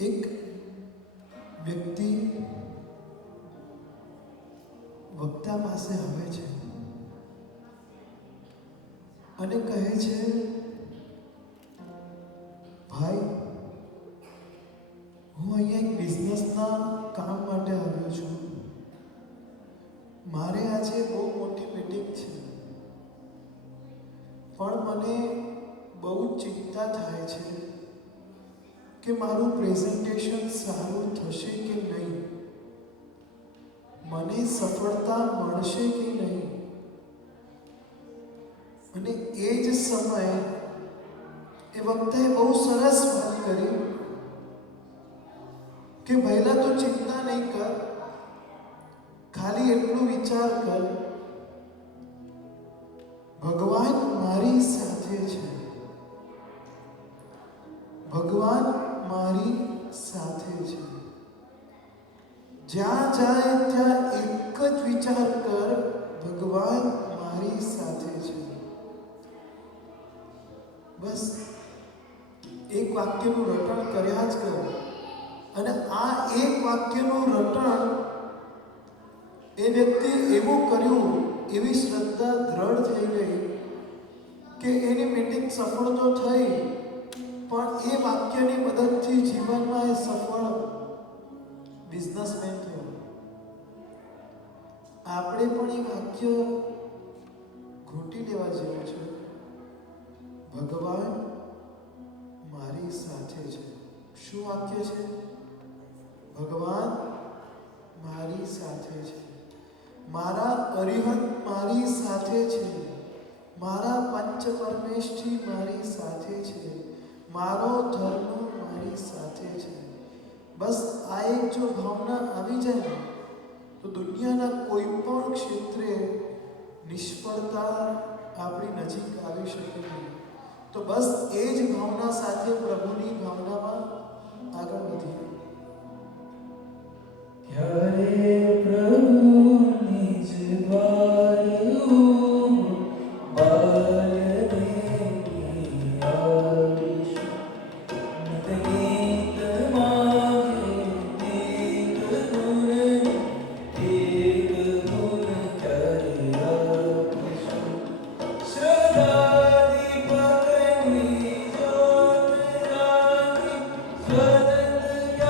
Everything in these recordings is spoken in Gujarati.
એક વ્યક્તિ વક્તા પાસે આવે છે અને કહે છે, ભાઈ, હું અહીંયા એક બિઝનેસના કામ માટે આવ્યો છું. મારે આજે બહુ મોટી મીટિંગ છે, પણ મને બહુ ચિંતા થાય છે કે મારું પ્રેઝન્ટેશન સારું થશે કે નહીં, મને સફળતા મળશે કે નહીં. અને એ જ સમયે એ વક્તાએ બહુ સરસ વાત કરી કે પહેલા તો ચિંતા નહીં કર, ખાલી એટલું વિચાર કર, ભગવાન મારી સાથે છે. ભગવાન મારી સાથે છે. જ્યાં જાય ત્યાં એક જ વિચાર કર, ભગવાન મારી સાથે છે. બસ એક વાક્યનું રટણ કર્યા જ કર. અને આ એક વાક્યનું રટણ એ વ્યક્તિ એવું કર્યું, એવી શ્રદ્ધા દ્રઢ થઈ ગઈ કે એની મીટિંગ સફળ તો થઈ, પણ એ વાક્યની મદદથી જીવનમાં એ સફળ બિઝનેસમેન થયો. આપણે પણ એ વાક્ય ઘૂંટી લેવા જેવું છે. ભગવાન મારી સાથે છે. શું વાક્ય છે? ભગવાન મારી સાથે છે. મારા અરિહંત મારી સાથે છે. મારા પંચ પરમેષ્ઠી મારી સાથે છે. મારો ધર્મ મારી સાથે છે. બસ આ એક જો ભાવના આવી જાય તો દુનિયાના કોઈ પણ ક્ષેત્રે નિષ્ફળતા આપણી નજીક આવી શકે નહીં. તો બસ એ જ ભાવના સાથે પ્રભુની ભાવનામાં આગળ વધીએ. ક્યારે પ્રભુ નિજ દ્વાર Yeah.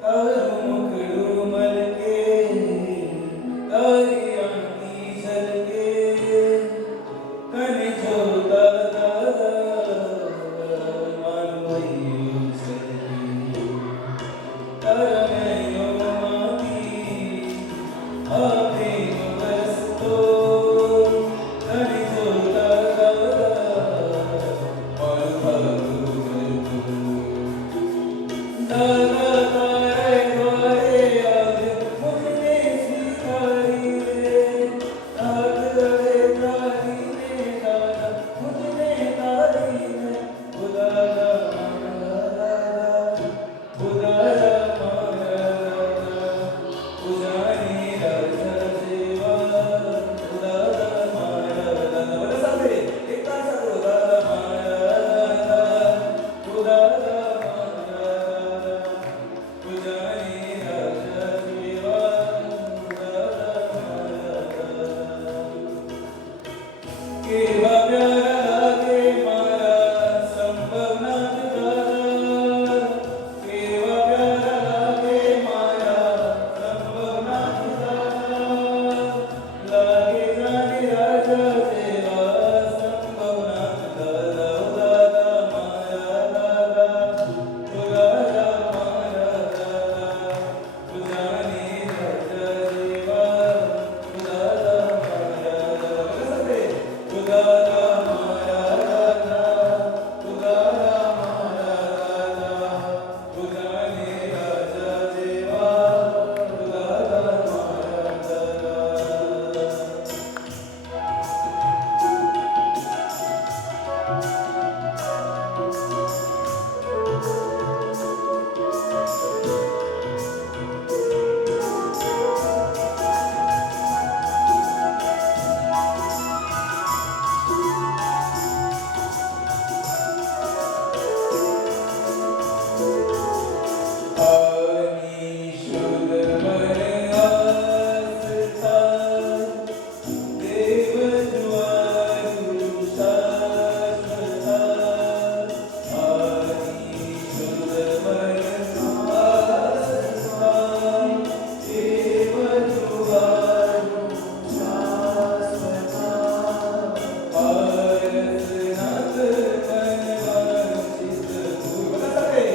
તારું મુખડું મલકે તારી આંખી ઝલકે તને જોતા મારું હૈયું છલકે તારા નયનોમાંથી આ પ્રેમ વરસતો તને જોતા મારું ભાગ્ય ભરતું દાદા તારે દ્વારે આજ મુझने સ્વીકારી રે તારે તારીને દાદા મુझने તારીને ઓ દાદા મારા દાદા ઓ દાદા મારા દાદા ઓ જાની રાજા જેવા ઓ દાદા મારા દાદા બધા સાથે એક તાલ સાથે ઓ દાદા મારા દાદા ઓ દાદા જાની રાજા જેવા દાદા મારા કેવા પ્યારા લાગે મારા સંભવનાથ દાદા કેવા પ્યારા લાગે મારા સંભવનાથ દાદા લાગે જાની રાજા જેવા સંભવનાથ દાદા ઓ દાદા મારા દાદા ઓ દાદા મારા દાદા ઓ જાની રાજા જેવા ઓ દાદા મારા દાદા સાથે ઓ દાદા મારા દાદા ઓ દાદા મારા દાદા ઓ જાની રાજા જેવા ઓ દાદા મારા દાદા પાની શુદ્ધ મન આસ્થા દેવ દ્વારું શાશ્વતા પાની શુદ્ધ મન આસ્થા દેવ દ્વારું શાશ્વતા પારસનાથ મનવાનું ચિત્ત ભૂલ સાથે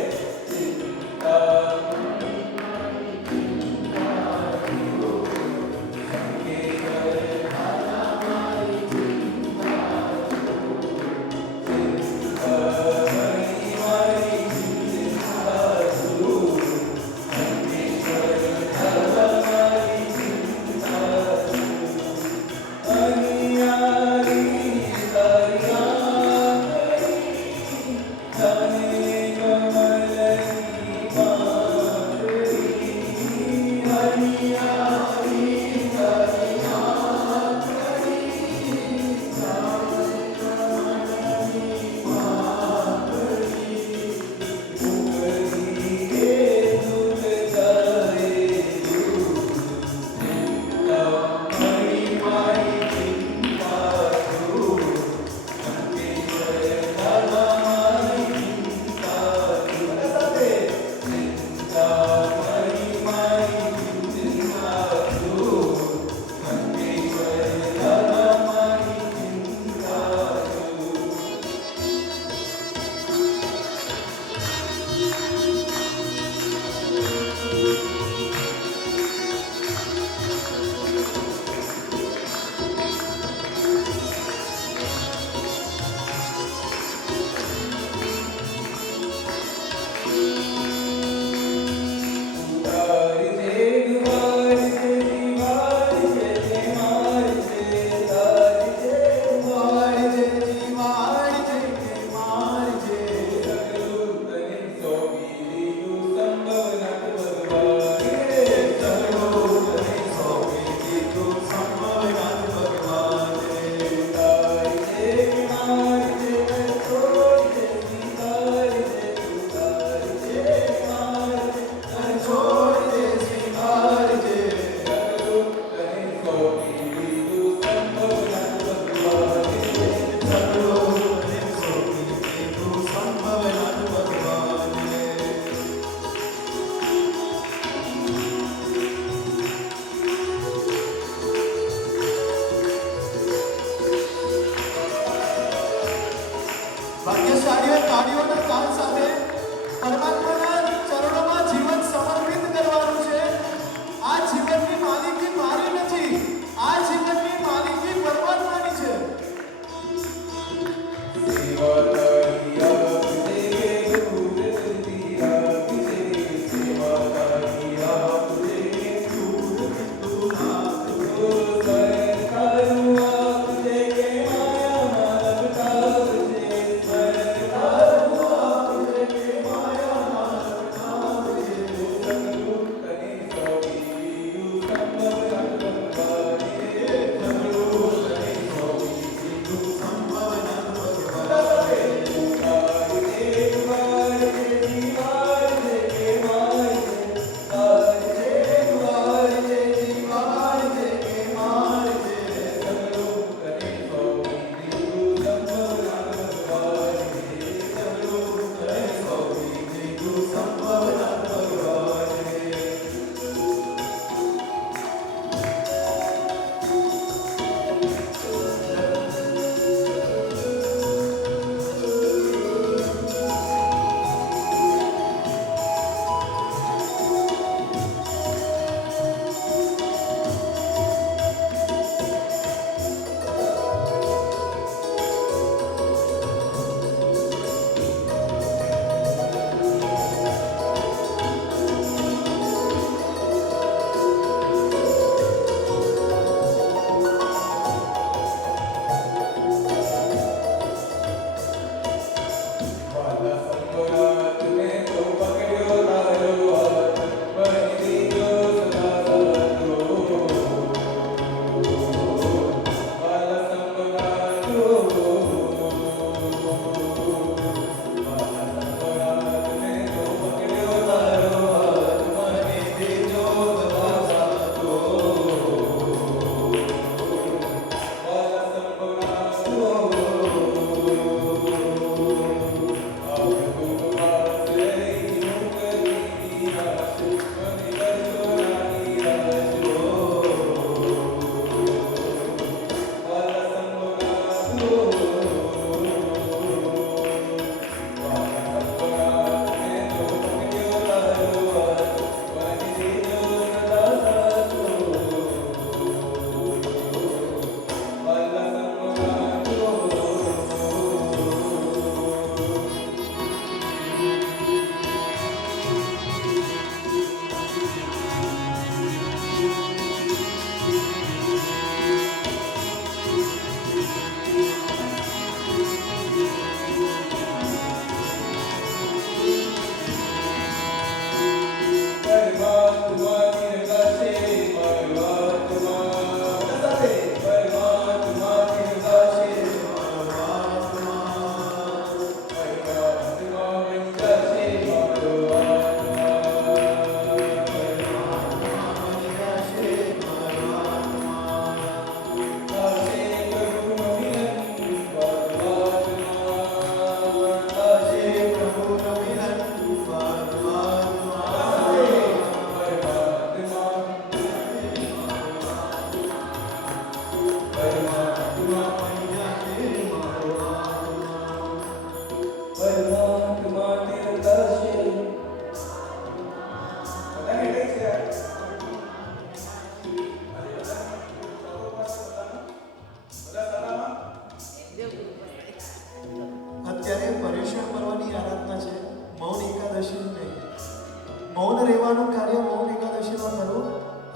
મૌન રહેવાનું કાર્ય મૌન એકાદશીમાં કરવું.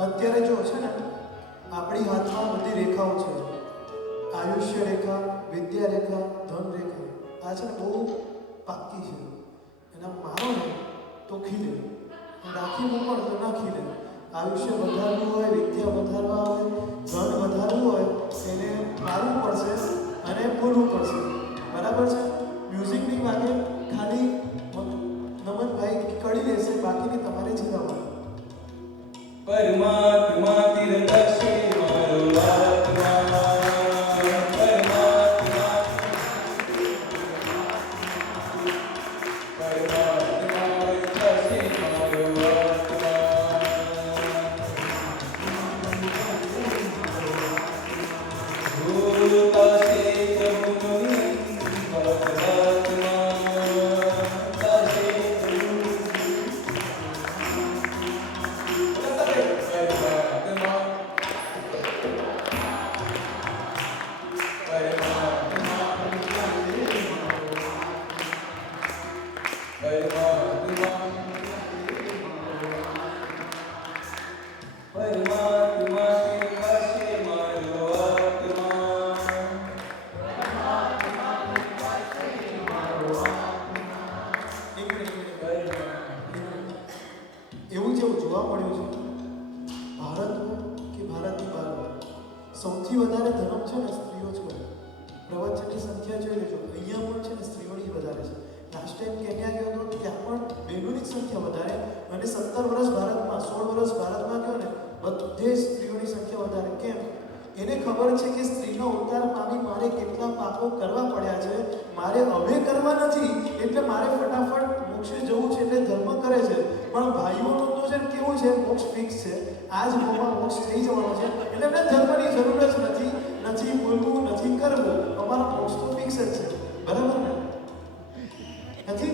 અત્યારે જો છે ને આપણી હાથમાં બધી રેખાઓ છે. આયુષ્ય રેખા, વિદ્યા રેખા, ધન રેખા. આ છે ને બહુ પાકી છે. એના મારો ને તો ખીલે, રાખી મૂકો તો ના ખીલે. આયુષ્ય વધારવું હોય, વિદ્યા વધારવા હોય, ધન વધારવું હોય, એને મારવું પડશે અને બોલવું પડશે. બરાબર છે? મ્યુઝિક નહીં વાગે, ખાલી નમનભાઈ કડી લેશે, બાકીની તમારે જીવવાનું. પરમાત્મા તીરંદાક્ષે મારો આત્મા, પરમાત્મા તીરંદાક્ષે મારો આત્મા, ભૂતાશે પ્રભુનો એવું જેવું જોવા મળ્યું છે ભારતમાં કે ભારતની બહાર સૌથી વધારે ધર્મ છે ને સ્ત્રીઓ જ કરે. પ્રવચનની સંખ્યા જોઈ લેજો, અહીંયા પણ છે ને સ્ત્રીઓની વધારે છે. લાસ્ટ ટાઈમ કેન્યા ગયો હતો ત્યાં પણ બહેનોની સંખ્યા વધારે, અને 17 વર્ષ ભારતમાં, 16 વર્ષ ભારતમાં ગયો ને બધે સ્ત્રીઓની સંખ્યા વધારે. કેમ? એને ખબર છે કે સ્ત્રીનો ઉદ્ધાર પામી મારે કેટલા પાપો કરવા પડ્યા છે, મારે હવે કરવા નથી, એટલે મારે ફટાફટ મોક્ષે જવું છે, એટલે ધર્મ કરે છે. પણ ભાઈઓનું તો છે કેવું છે, મોક્ષ ફિક્સ છે, આ જ મોમાં મોક્ષ થઈ જવાનો છે, એટલે એમને ધર્મની જરૂર જ નથી, નથી બોલવું, નથી કરવું, અમારો મોક્ષ તો ફિક્સ જ છે. બરાબર ને? નથી?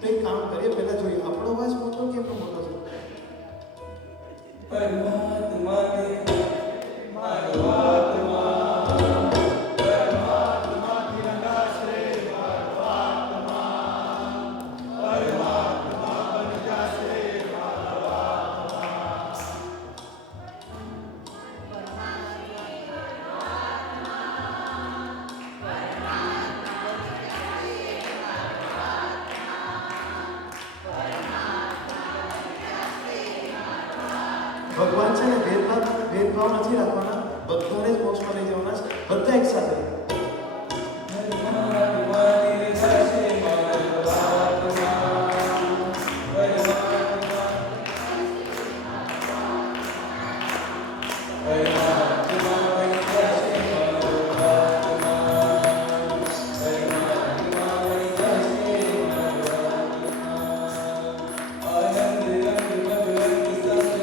તો એક કામ કરીએ, પહેલા જોઈએ આપણો અવાજ મોટો કે એમનો મોટો છે? પરમાત્મા મારો આત્મા, પરમાત્મા તીરંદાક્ષે મારો આત્મા, પરમાત્મા બનજાશે મારો આત્મા. ભગવાન છે ને ભેદભાવ નથી રાખવાના, બધાને જ મોક્ષમાં લઈ જવાના છે, બધા એક સાથે. પરમાત્મા તીરંદાક્ષે મારો આત્મા, પરમાત્મા બનજાશે મારો આત્મા, પરમાત્મા બનજાશે મારો આત્મા. આનંદ રંગ ભગવંત સંગ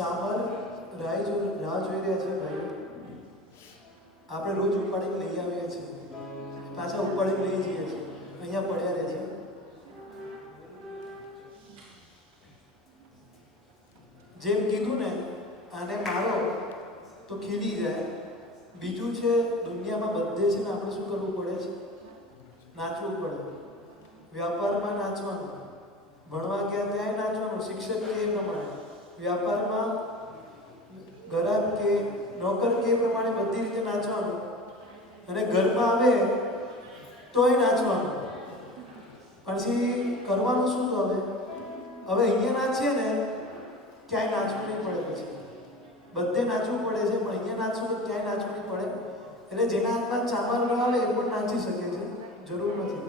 ચામર રાહ જોઈ રહ્યા છે ભાઈઓ. આપણે રોજ ઉપાડીને લઈ આવીએ છીએ, પાછા ઉપાડીને લઈ જઈએ છીએ, અહીંયા પડ્યા રહે છે. જેમ કીધું ને, આને મારો તો ખીલી જાય. બીજું છે, દુનિયામાં બધે છે ને આપણે શું કરવું પડે છે? નાચવું પડે. વ્યાપારમાં નાચવાનું, ભણવા ગયા ત્યાંય નાચવાનું, શિક્ષક કે એ પ્રમાણે, વ્યાપારમાં ગ્રાહક કે નોકર કે એ પ્રમાણે બધી રીતે નાચવાનું, અને ઘરમાં આવે તોય નાચવાનું. પછી કરવાનું શું? તો હવે અહીંયા નાચીએ ને ક્યાંય નાચવું નહીં પડે. પછી બધે નાચવું પડે છે, પણ અહીંયા નાચવું તો ક્યાંય નાચવું નહીં પડે. એટલે જેના હાથમાં ચામર ન આવે એ પણ નાચી શકે છે, જરૂર નથી.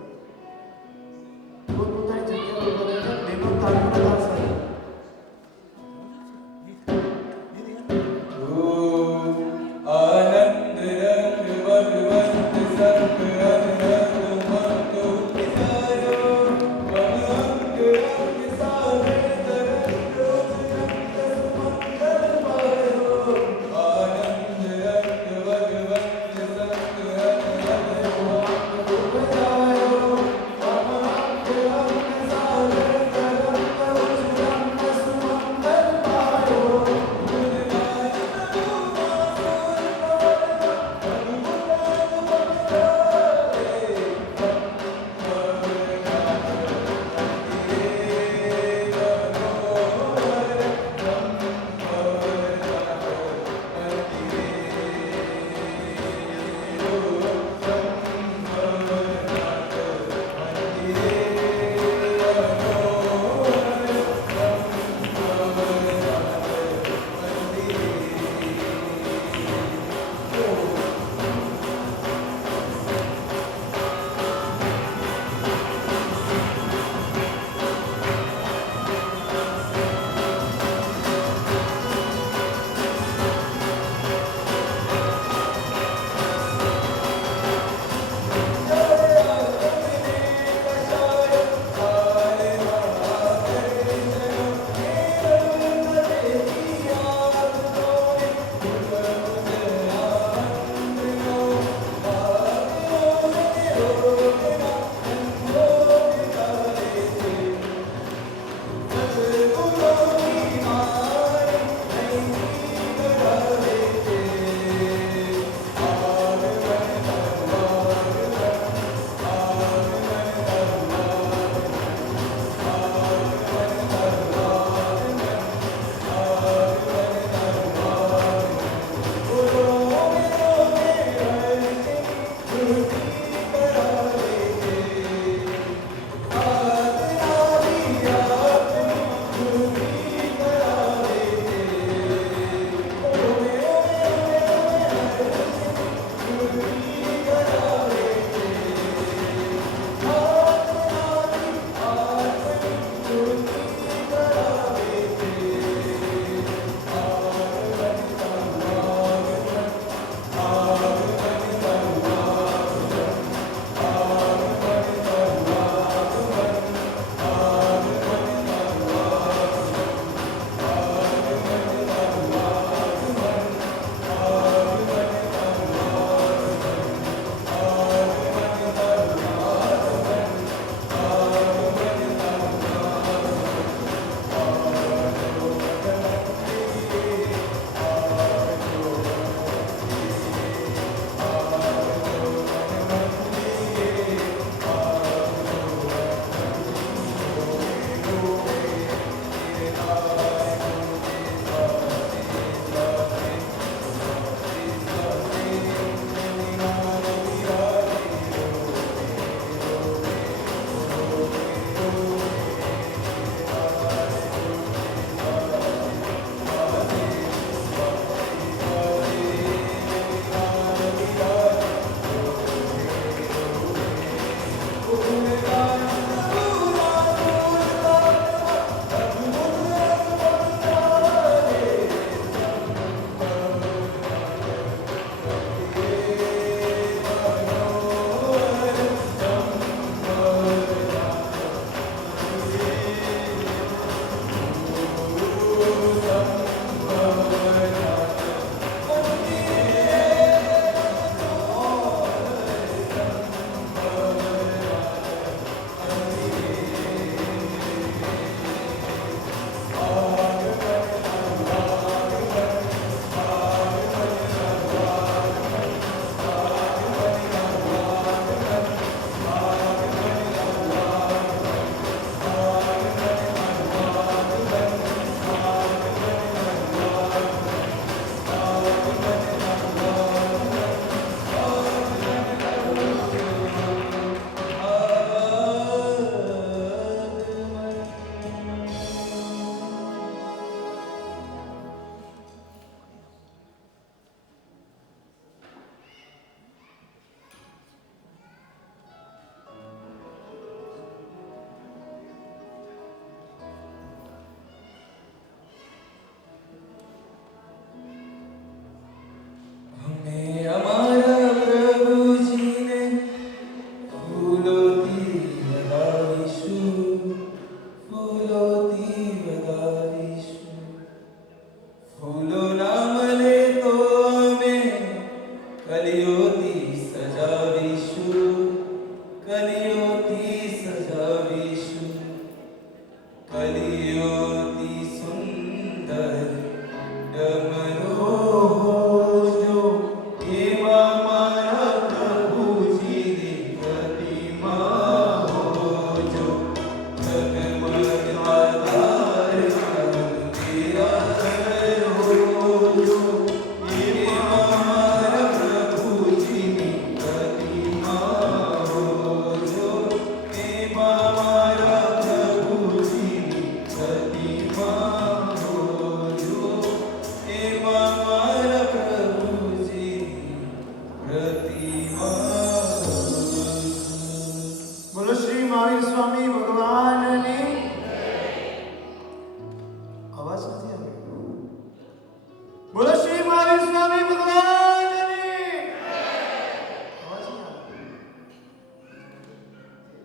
પોતપોતાની જગ્યા પર બધે બેનો તાળીઓ લગાવશે. आनंद रंग भगवंत संग अनरंग मंतो निसायो भगवंत रंग सारे तरंग रोज रंग सुमंगल पायो. आनंद रंग भगवंत संग अनरंग मंतो निसायो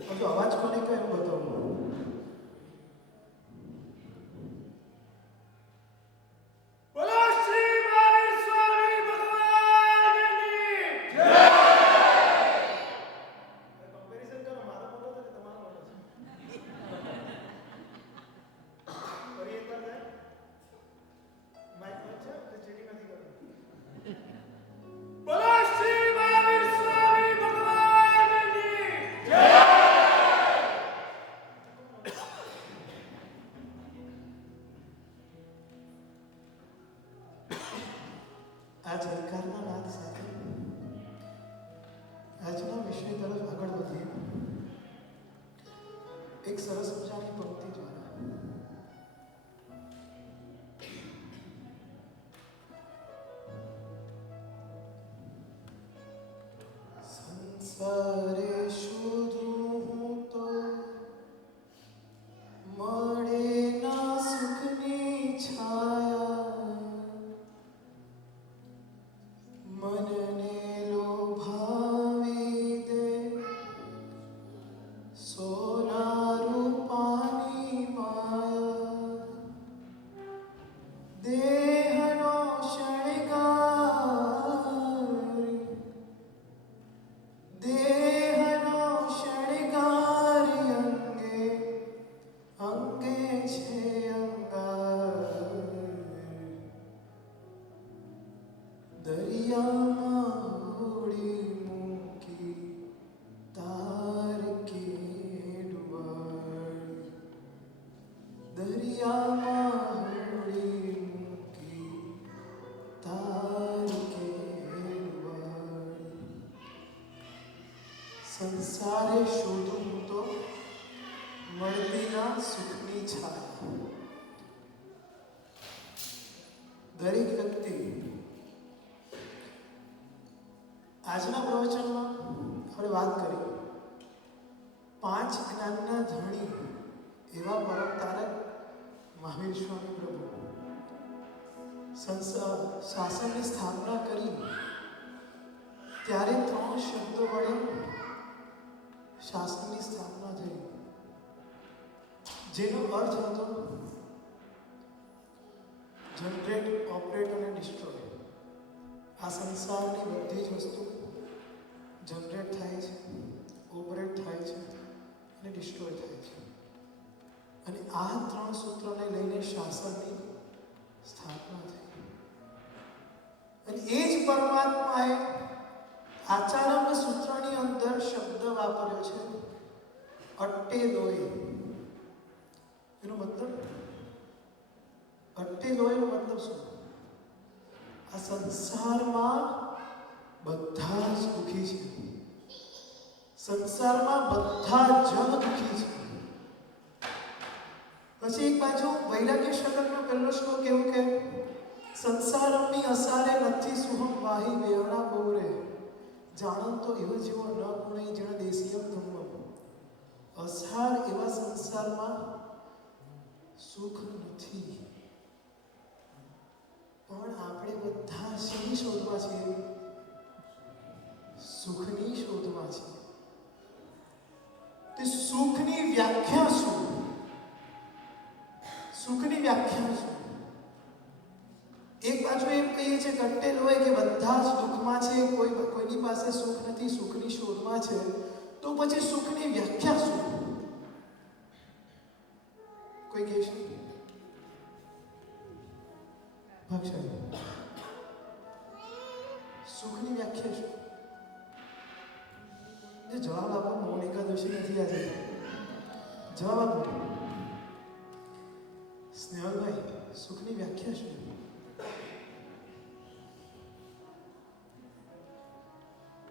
હજુ અવાજ કોને કયો એમ બતાવો. બોલો શ્રી મહાવીર સ્વામી ભગવાનની જય. કમ્પેરિઝન કરો, મારો મોટો છે કે તમારો મોટો છે? ફરી એકવાર થાય. માઇક બંધ છે કે ચીટિંગ નથી કરતો? બોલો શ્રી મહાવીર સ્વામી ભગવાનની જય. આ જયકારના નાદ સાથે આજના વિષય તરફ આગળ વધીએ એક સરસ મજાની પંક્તિ દ્વારા. સંસારે શોધું હું તો મળે ના સુખની છાયા, મનને લોભાવી દે સોના રૂપાની માયા, દેહનો શણગાર, દેહનો શણગાર અંગે અંગે છે અંગાર, દરિયામાં હોડી મૂકી તાર કે ડુબાડી, દરિયામાં હોડી મૂકી તાર કે ડુબાડી. સંસારે શોધું હું તો મળતી ના સુખની છાયા. દરેક વ્યક્તિ આજના પ્રવચનમાં આપણે વાત કરી 5 જ્ઞાનના ધણી એવા પરમ તારક મહાવીર સ્વામી પ્રભુ શાસનની સ્થાપના કરી ત્યારે 3 શબ્દો વડે શાસનની સ્થાપના થઈ, જેનો અર્થ હતો જનરેટ, ઓપરેટ અને ડિસ્ટ્રોય. આ સંસારની બધી જ વસ્તુ જનરેટ થાય છે, ઓપરેટ થાય છે અને ડિસ્ટ્રોય થાય છે. અને આ 3 સૂત્રોને લઈને શાસનની સ્થાપના થઈ. અને એ જ પરમાત્માએ આચાર્ય સૂત્રની અંદર શબ્દ વાપર્યો છે અટ્ટે લોય. એનો મતલબ અટ્ટે લોયનો મતલબ શું? આ સંસારમાં બધા જ દુઃખી છે, સંસારમાં બધા જ દુઃખી છે. પછી એક બાજુ વૈરાગ્ય શતકનો પહેલો શ્લોક એવું કે સંસારમની અસારે નથી સુહમ વાહી વેવણા બહુરે, જાણો તો એવો જેવો ન ગુણે જેણે દેશીયમ ધમ્મ. અસાર એવા સંસારમાં સુખ નથી, પણ આપણે બધા શેની શોધમાં છીએ? સુખની શોધમાં છીએ. તે સુખની વ્યાખ્યા શું? સુખની વ્યાખ્યા શું? એક બાજુ એમ કહીએ છે કટ્ટેલ હોય કે બધા જ દુઃખમાં છે, કોઈની પાસે સુખ નથી, સુખની શોધમાં છે. તો પછી સુખની વ્યાખ્યા શું? કોઈ કહે છે? ભાક્ષાઈ, સુખની વ્યાખ્યા શું? જે જવાબ આપો. મૌન એકાદશી નથી આજે, જવાબ આપો. સ્નેહલભાઈ, સુખની વ્યાખ્યા શું?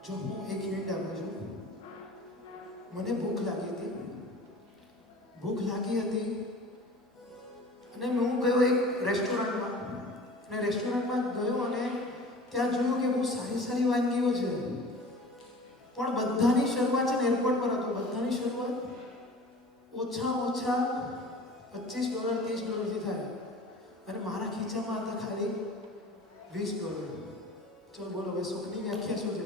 જો હું એક હિન્ટ આપું છું, મને ભૂખ લાગી હતી અને હું ગયો એક રેસ્ટોરન્ટમાં, અને રેસ્ટોરન્ટમાં ગયો અને ત્યાં જોયું કે બહુ સારી સારી વાનગીઓ છે, પણ બધાની શરૂઆત છે ને એરપોર્ટ પર હતો, બધાની શરૂઆત ઓછા $25 $30 થાય, અને મારા ખીચામાં હતા ખાલી $20. ચલો બોલો, હવે સુખની વ્યાખ્યા શું છે?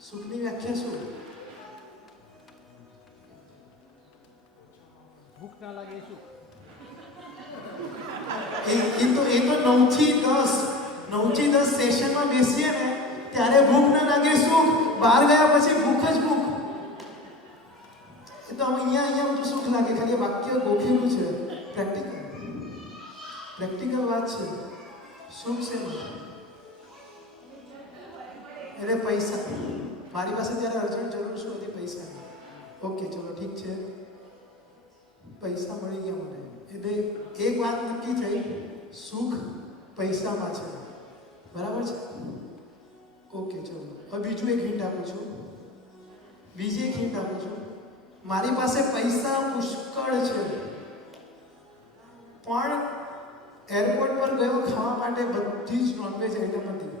સુખની વ્યાખ્યા શું? ભૂખ ના લાગે શું? એ તો 9 થી 10 સેશનમાં બેસીએ ને ત્યારે ભૂખ ન લાગે સુખ, બહાર ગયા પછી ભૂખ જ ભૂખ. એ તો અહીંયા બધું સુખ લાગે, ખાલી વાક્ય ગોખેલું છે. પ્રેક્ટિકલ વાત છે. સુખ છે એટલે પૈસા. મારી પાસે ત્યારે અર્જન્ટ જરૂર શું હતી? પૈસાની. ઓકે ચલો ઠીક છે, પૈસા મળી ગયા મને. એટલે એક વાત નક્કી થઈ, સુખ પૈસામાં છે. બરાબર છે? ઓકે ચલો હવે બીજું એક હિન્ટ આપું છું. મારી પાસે પૈસા પુષ્કળ છે, પણ એરપોર્ટ પર ગયો ખાવા માટે બધી જ નોનવેજ આઈટમ હતી.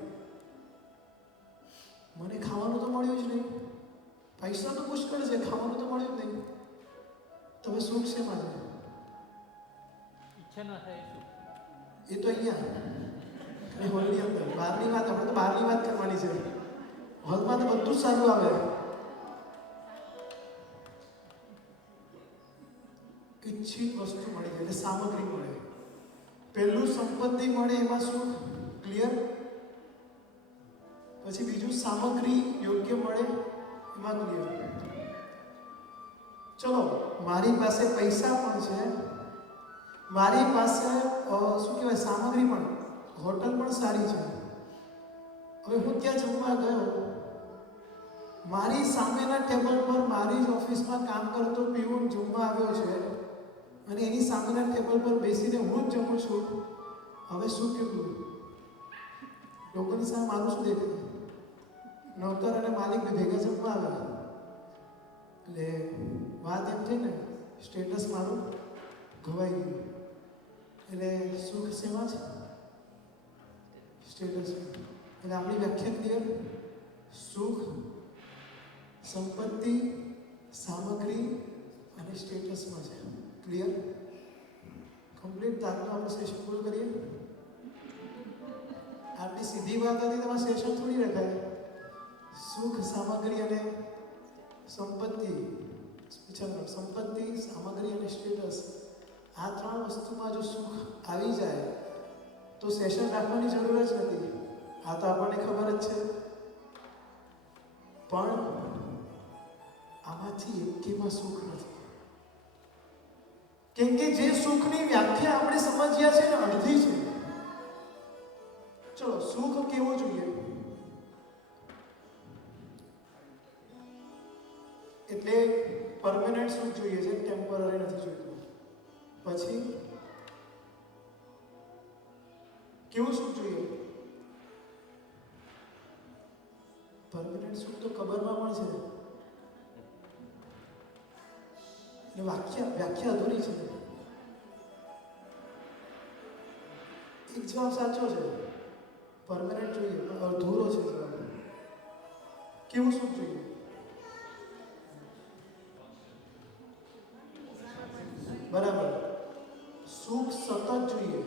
મને ખાવાનું તો મળ્યું જ નહીં. પૈસા તો પુષ્કળ છે, ખાવાનું તો મળ્યું જ નહીં. તો હવે સુખ શેમાં છે? ઈચ્છા ના થાય શું? એ તો અહીંયા હોલની અંદર. બહારની વાત આપણે તો બહારની વાત કરવાની છે. હોલમાં તો બધું જ સારું આવે. ઈચ્છિત વસ્તુ મળી જાય એટલે સામગ્રી મળે. પહેલું સંપત્તિ મળે એમાં સુખ, ક્લિયર. પછી બીજું સામગ્રી યોગ્ય મળે એમાં ક્લિયર. ચલો મારી પાસે પૈસા પણ છે, મારી પાસે શું કહેવાય સામગ્રી પણ, હોટલ પણ સારી છે. હવે હું ત્યાં જમવા ગયો, મારી સામેના ટેબલ પર મારી જ ઓફિસમાં કામ કરતો પીઉન જમવા આવ્યો છે અને એની સામેના ટેબલ પર બેસીને હું જ જમું છું. હવે શું કેટલું લોકોની સામે મારું શું દેખાય? નોકર અને માલિક ભેગા જમવા આવ્યા એટલે વાત એમ થઈ ને, સ્ટેટસ મારું ઘવાઈ ગયું. એટલે સુખ શેમાં છે? સ્ટેટસ. એટલે આપણી વ્યાખ્યા ક્લિયર. સુખ સંપત્તિ, સામગ્રી અને સ્ટેટસમાં છે. ક્લિયર? કમ્પ્લીટ. તારનું આપણે સેશન પૂરું કરીએ. આપણી સીધી વાત હતી, તમારે સેશન થોડી રખાય. સુખ, સામગ્રી અને સંપત્તિ, સામગ્રી અને સ્ટેટસ, આ ત્રણ વસ્તુમાં જો સુખ આવી જાય તો સેશન રાખવાની જરૂર જ નથી. આ તો આપણને ખબર જ છે. પણ આમાંથી એકેમાં સુખ નથી. કેમ કે જે સુખની વ્યાખ્યા આપણે સમજ્યા છે ને અડધી છે. ચલો સુખ કેવું જોઈએ? એટલે પરમેનન્ટ સુખ જોઈએ છે, ટેમ્પરરી નથી જોઈતું. પછી કેવું સુખ જોઈએ? પરમેનન્ટ સુખ તો કબરમાં પણ છે. એટલે વ્યાખ્યા અધૂરી છે. એક જવાબ સાચો છે, પરમેનન્ટ જોઈએ, પણ અધૂરો છે જવાબ. કેવું સુખ જોઈએ? બરાબર. સુખ સતત જોઈએ.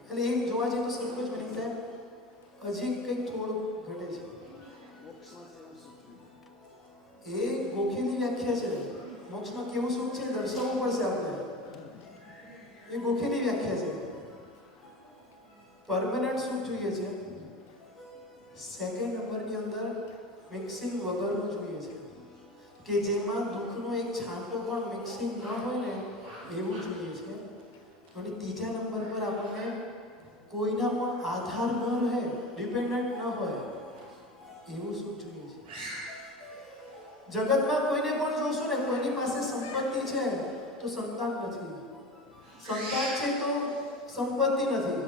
એટલે એક જોવા જઈએ તો સરખું જ બની જાય, હજી કંઈક થોડું ઘટે છે. એ ગોખીની વ્યાખ્યા છે. મોક્ષમાં કેવું સુખ છે દર્શાવવું પડશે આપણે. એ ગોખીની વ્યાખ્યા છે. પરમેનન્ટ સુખ જોઈએ છે. સેકન્ડ નંબરની અંદર મિક્સિંગ વગરનું જોઈએ છે, કે જેમાં દુઃખનો એક છાંટો પણ મિક્સિંગ ન હોય ને એવું જોઈએ છે. અને ત્રીજા નંબર પર આપણને કોઈના પણ આધાર ન રહે, ડિપેન્ડન્ટ ન હોય એવું સુખ જોઈએ છે. જગતમાં કોઈને પણ જોશો ને, કોઈની પાસે સંપત્તિ છે તો સંતાન નથી, સંતાન છે તો સંપત્તિ નથી,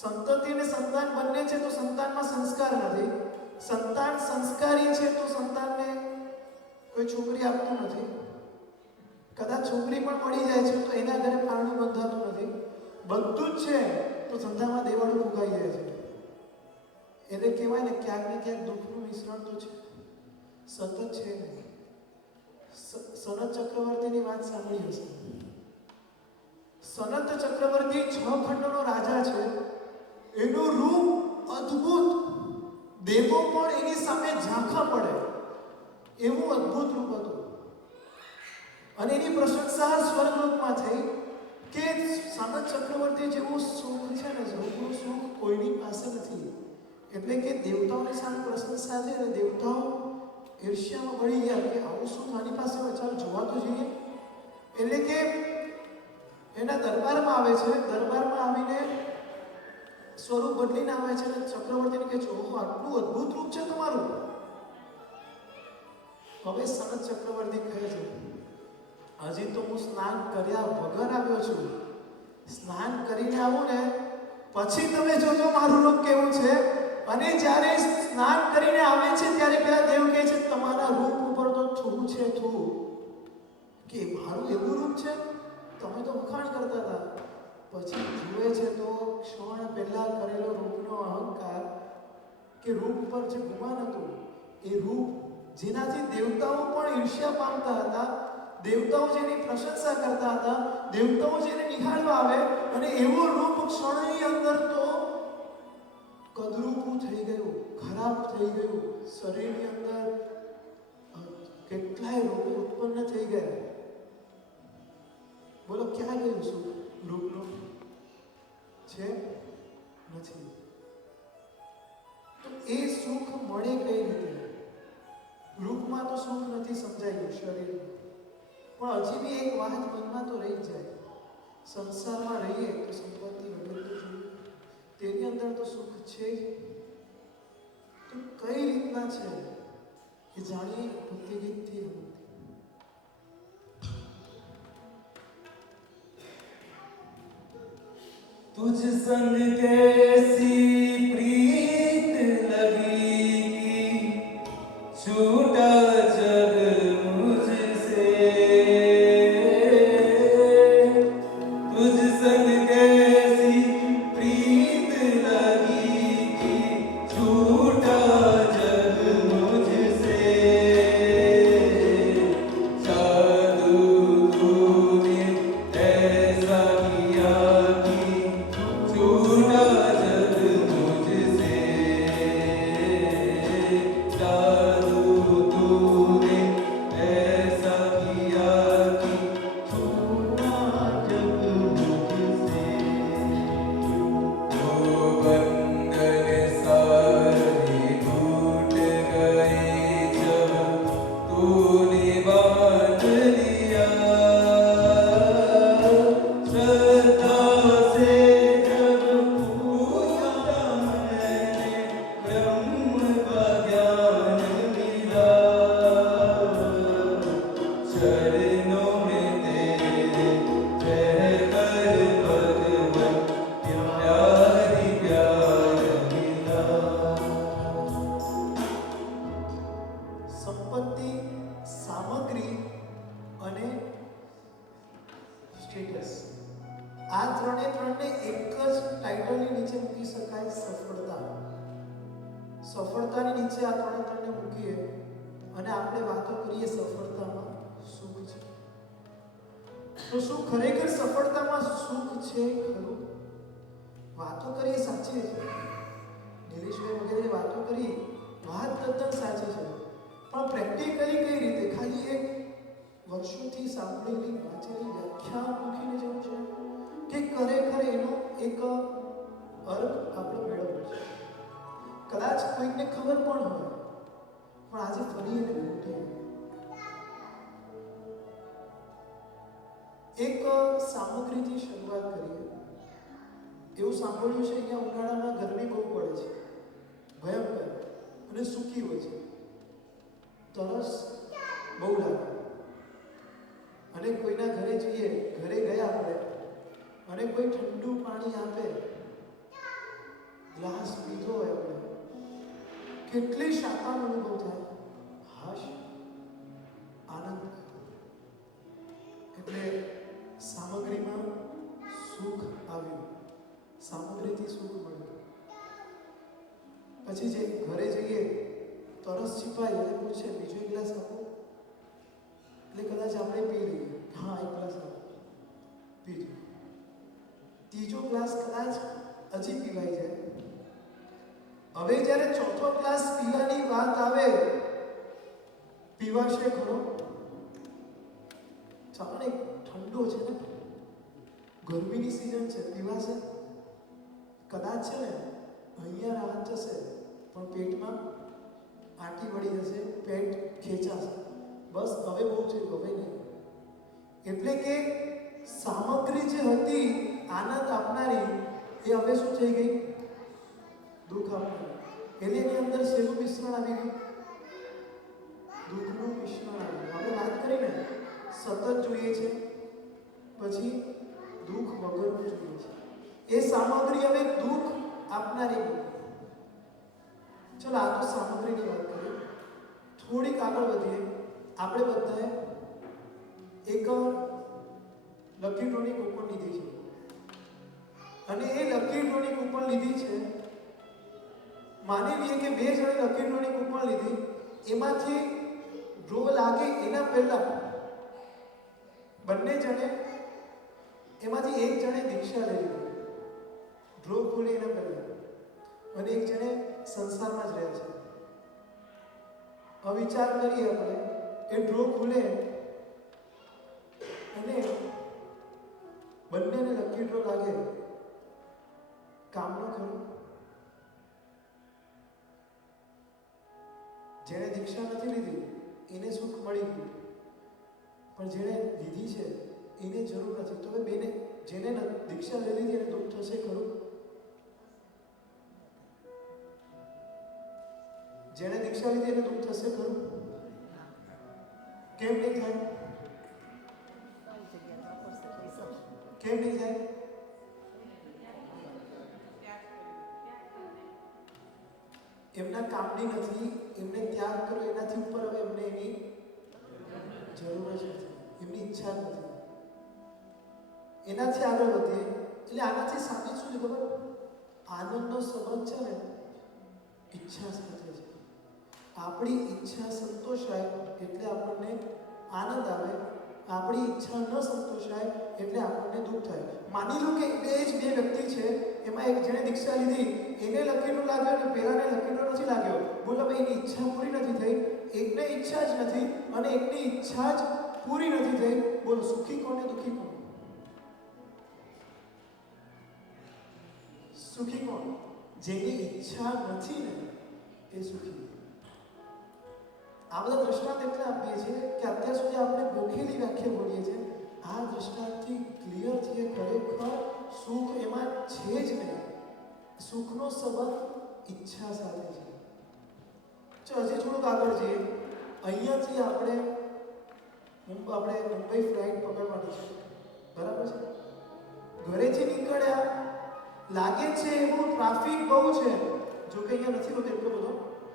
સંતતિ અને સંતાન બંને છે તો સંતાનમાં સંસ્કાર નથી, સંતાન સંસ્કારી છે તો સંતાનને કોઈ છોકરી આપતું નથી. કદાચ છોકરી પણ મળી જાય છે તો એના ઘરે પારણું બંધાતું નથી. બધું જ છે તો ધંધામાં દેવાળું ફૂંકાઈ જાય છે. એટલે કહેવાય ને ક્યાંક ને ક્યાંક દુઃખનું મિશ્રણ તો છે, સતત છે ને. સનત ચક્રવર્તીની વાત સાંભળી હશે. સનત ચક્રવર્તી 6 ખંડનો રાજા છે. એનું રૂપ અદ્ભુત, દેવો પણ એની સામે ઝાંખા પડે એવું અદ્ભુત રૂપ હતું. અને એની પ્રશંસા સ્વર્ગલોકમાં થઈ કે સામંત ચક્રવર્તી જેવું સુખ છે ને, જેવું સુખ કોઈની પાસે નથી. એટલે કે દેવતાઓની સામે પ્રશંસા છે અને દેવતાઓ ઈર્ષ્યામાં પડી ગયા કે આવું સુખ આની પાસે હોય, ચાલો જોવા તો જઈએ. એટલે કે એના દરબારમાં આવે છે, દરબારમાં આવીને સ્વરૂપ બદલીને આવે છે અને ચક્રવર્તીને કહે છે, ઓહો આટલું અદ્ભુત રૂપ છે તમારું. હવે સનત ચક્રવર્તી કહે છે, હજી તો હું સ્નાન કર્યા વગર આવ્યો છું. સ્નાન કરીને આવું ને પછી તમે જોજો મારું રૂપ કેવું છે. અને જ્યારે સ્નાન કરીને આવે છે ત્યારે પેલા દેવ કહે છે, તમારા રૂપ ઉપર તો થૂ છે થૂ, કે મારું એવું રૂપ છે, તમે તો વખાણ કરતા હતા. પછી જુએ છે તો ક્ષણ પહેલા કરેલો રૂપનો અહંકાર, કે રૂપ પર જે ગુમાન હતું એ રૂપ જેનાથી દેવતાઓ પણ ઈર્ષ્યા પામતા હતા, દેવતાઓ જેની પ્રશંસા કરતા હતા, દેવતાઓ જેને નિહાળવા આવે, અને એવું રૂપ ક્ષણની અંદર તો કદરૂપું થઈ ગયું, ખરાબ થઈ ગયું. શરીરની અંદર કેટલાય રોગો ઉત્પન્ન થઈ ગયા. બોલો ક્યાં ગયું સુખ રૂપનું? છે નથી. તો એ સુખ મળે કઈ રીતે? રૂપમાં તો સુખ નથી સમજાયું શરીરમાં, પણ હજી બી એક વાત મનમાં તો રહી જ જાય. સંસારમાં રહીએ તો સંપત્તિ વગર તો જોઈએ, તેની અંદર તો સુખ છે જ. તો કઈ રીતના છે એ જાણીએ ભક્તિ ગીતથી. तुझ संग कैसी प्रीत लगेगी, छूटा जग मुझसे. तुझ संग कैसी प्रीत लगेगी, छूटा जग मुझसे. जादू तूने ऐसा किया कि छूटा जग मुझसे. जादू तूने ऐसा किया कि छूटा जग मुझसे. वो बंधन सारे टूट गए जब तूने बांध लिया. श्रद्धा से जब पूजा मैंने, ब्रह्म का ज्ञान मिला. चरणों में तेरे रहकर भगवन प्यार ही प्यार मिला. સંપત્તિ, સામગ્રી અને સ્ટેટસ, આ ત્રણને એક જ ટાઇટલની નીચે મૂકી શકાય, સફળતા. સફળતાની નીચે આ ત્રણને મૂકીએ અને આપણે વાતો કરીએ સફળતામાં સુખ છે. તો શું ખરેખર સફળતામાં સુખ છે ખરું? વાતો કરીએ સાચી છે, નિલેશભાઈ વગેરે વાતો કરી, વાત તદ્દન સાચી છે, પણ પ્રેક્ટિકલી કઈ રીતે? ખાલી એક વર્ષોથી સાંભળેલી વાંચેલી વ્યાખ્યા મૂકીને જવું છે કે ખરેખર એનો એક અર્થ આપણે મેળવવો છે? કદાચ કોઈકને ખબર પણ હોય, પણ આજે ફરી એને ઘૂંટીએ. એક સામગ્રીથી શરૂઆત કરીએ. એવું સાંભળ્યું છે અહીંયા ઉનાળામાં ગરમી બહુ પડે છે, ભયંકર, અને સૂકી હોય છે, તરસ બહુ લાગે. અને કોઈના ઘરે જઈએ, ઘરે ગયા આપણે, અને કોઈ ઠંડુ પાણી આપે, ગ્લાસ પીધો હોય આપણે, કેટલી શાંતિનો અનુભવ થાય, હાશ, આનંદ. એટલે સામગ્રીમાં સુખ આવ્યું, સામગ્રીથી સુખ મળ્યું. પછી જે ઘરે જઈએ, તરસ છીપાય અને પૂછે બીજો એક ગ્લાસ આપો, એટલે કદાચ આપણે પી લઈએ, હા એક ગ્લાસ આપો, પીજો. ત્રીજો ગ્લાસ કદાચ હજી પીવાઈ જાય, હવે જ્યારે ચોથો ગ્લાસ પીવાની વાત આવે, પીવાશે ખરો? ચાલો ઠંડો છે ને, ગરમીની સિઝન છે, પીવાશે? કદાચ છે ને અહીંયા રાહત જશે પણ પેટમાં આંટી વળી જશે, પેટ ખેંચાશે, બસ હવે બહુ છે, હવે નહીં. એટલે કે સામગ્રી જે હતી આનંદ આપનારી એ હવે શું થઈ ગઈ? દુઃખ આપનારી. એટલે એની અંદર શેનું મિશ્રણ આવી ગયું? દુઃખનું મિશ્રણ આવી ગયું. આપણે વાત કરીને સતત જોઈએ છે, પછી દુઃખ વગરનું જોઈએ છે. એ સામગ્રી હવે દુઃખ આપનારી બની. ચલો આ તો સામગ્રીની વાત કરીએ. થોડીક આગળ વધીએ. આપણે બધાએ એક લકી ડ્રોની કૂપન લીધી છે અને એ લકી ડ્રોની કૂપન લીધી છે. માની લઈએ કે 2 જણે લકી ડ્રોની કૂપન લીધી, એમાંથી ડ્રો લાગે એના પહેલા બંને જણે એમાંથી એક જણે દીક્ષા લઈ લીધી, ડ્રો ખુલે એના પહેલા, અને એક જણે સંસારમાં જ રહે છે. હવે વિચાર કરીએ આપણે, એ ડ્રો ખુલે અને બંનેને લકી ડ્રો લાગે, કામનો ખરો? જેણે દીક્ષા નથી લીધી એને સુખ મળી ગયું, પણ જેણે લીધી છે એને જરૂર નથી. તો બેને જેને દીક્ષા લઈ લીધી એને દુઃખ થશે ખરું? જેણે દીક્ષા લીધી એને દુઃખ થશે ખરું? કેમ નહીં થાય? કેમ નહીં થાય? એમના કામની નથી, એમને ત્યાગ કરો એનાથી ઉપર હવે એમને એની જરૂર જ નથી, એમની ઈચ્છા જ નથી. એનાથી આગળ વધીએ એટલે આનાથી સામે શું છે ખબર? આનંદનો સંબંધ છે ને ઈચ્છા સાથે છે. આપણી ઈચ્છા સંતોષાય એટલે આપણને આનંદ આવે, આપણી ઈચ્છા ન સંતોષાય એટલે આપણને દુઃખ થાય. માની લો કે બે વ્યક્તિ છે, એમાં એક જેણે દીક્ષા લીધી એને લકીનો લાગ્યો અને પેલાને લકીનો નથી લાગ્યો. બોલો ભાઈ, એની ઈચ્છા પૂરી નથી થઈ, એકને ઈચ્છા જ નથી અને એકની ઈચ્છા જ પૂરી નથી થઈ. બોલો સુખી કોણ ને દુઃખી કોણ? સુખી કોણ? જેની ઈચ્છા નથી ને એ સુખી. આ બધા દ્રષ્ટાંત એટલે આપીએ છીએ કે અત્યાર સુધી આપણે ગોખેલી વ્યાખ્યા બોલીએ છીએ. આ દ્રષ્ટાંતથી ક્લિયર થઈએ ખરેખર સુખ એમાં છે જ નહીં. સુખનો સંબંધ ઈચ્છા સાથે છે. ચાલો હજી થોડુંક આગળ જઈએ. અહીંયાથી આપણે મુંબઈ ફ્લાઇટ પકડવાની છે, બરાબર છે? ઘરેથી નીકળ્યા, લાગે છે એવું ટ્રાફિક બહુ છે, જો કે અહીંયા નથી હોતો એટલો બધો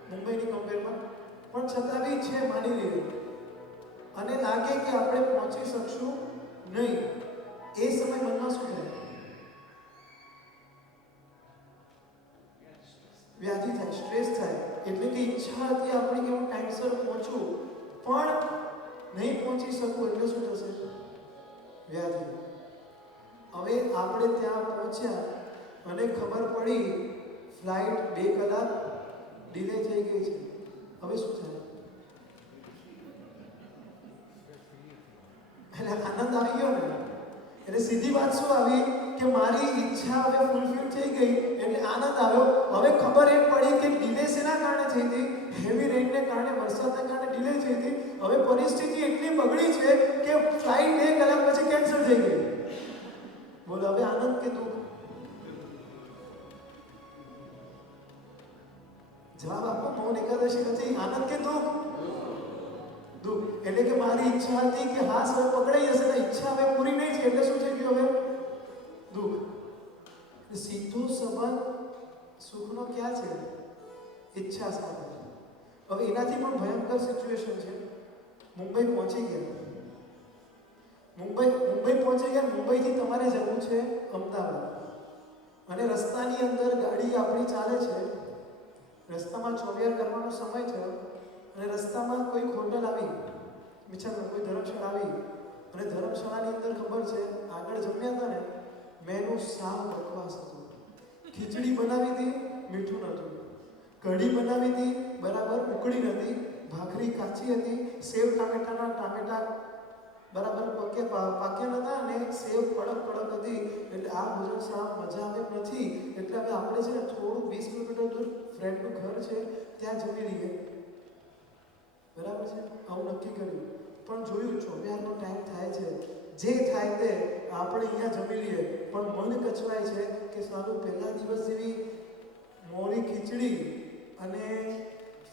મુંબઈની કમ્પેરમાં, પણ છતાં બી છે માની લઈએ, અને લાગે કે આપણે પહોંચી શકશું નહીં. એ સમય મનમાં શું થાય? વ્યાધિ થાય, સ્ટ્રેસ થાય. એટલે કે ઈચ્છા હતી આપણી કે હું ટાઈમસર પહોંચું પણ નહીં પહોંચી શકું, એટલે શું થશે? વ્યાધિ. હવે આપણે ત્યાં પહોંચ્યા અને ખબર પડી ફ્લાઇટ 2 કલાક ડિલે થઈ ગઈ છે. હવે શું થાય? એટલે આનંદ આવી ગયો ને. એટલે સીધી વાત શું આવી કે મારી ઈચ્છા હવે ફૂલફિલ થઈ ગઈ એટલે આનંદ આવ્યો. હવે ખબર એમ પડી કે ડિલે શેના કારણે થઈ હતી? હેવી રેનને કારણે, વરસાદના કારણે ડિલે થઈ હતી. હવે પરિસ્થિતિ એટલી બગડી છે કે ફ્લાઇટ 2 કલાક પછી કેન્સલ થઈ ગઈ. બોલો હવે આનંદ કે દુઃખ? જવાબ આપો. મૌન એકાદશી નથી. આનંદ કે દુઃખ? દુઃખ. એટલે કે મારી ઈચ્છા હતી કે હા સર પકડાઈ જશે, તો ઈચ્છા હવે પૂરી નહીં છે એટલે શું થઈ ગયું? હવે દુઃખ. સીધો સંબંધ સુખનો ક્યાં છે? ઈચ્છા સાથે. હવે એનાથી પણ ભયંકર સિચ્યુએશન છે. મુંબઈ પહોંચી ગયા. મુંબઈ પહોંચી ગયા. મુંબઈથી તમારે જવું છે અમદાવાદ, અને રસ્તાની અંદર ગાડી આપણી ચાલે છે. રસ્તામાં ચોવિયાર કરવાનો સમય થયો અને રસ્તામાં કોઈ હોટલ આવી, બિચારા કોઈ ધર્મશાળા આવી, અને ધર્મશાળાની અંદર ખબર છે આગળ જમ્યા હતા ને, મેનુ સાવ બકવાસ હતું. ખીચડી બનાવી હતી, મીઠું નહોતું. કઢી બનાવી હતી, બરાબર ઉકળી નથી, ભાખરી કાચી હતી, સેવ ટામેટા બરાબર પાક્યા નતા અને સેવ કડક હતી. એટલે આ ભોજનશાળા મજા આવે નથી. એટલે હવે આપણે છે ને થોડું 20 કિલોમીટર દૂર ફ્રેન્ડનું ઘર છે ત્યાં જમી લઈએ. બરાબર છે, આવું નક્કી કર્યું. પણ જોયું 24 ટાઈમ થાય છે, જે થાય તે આપણે અહીંયા જમી લઈએ. પણ મન કચવાય છે કે સારું પહેલા દિવસ જેવી મોરી ખીચડી અને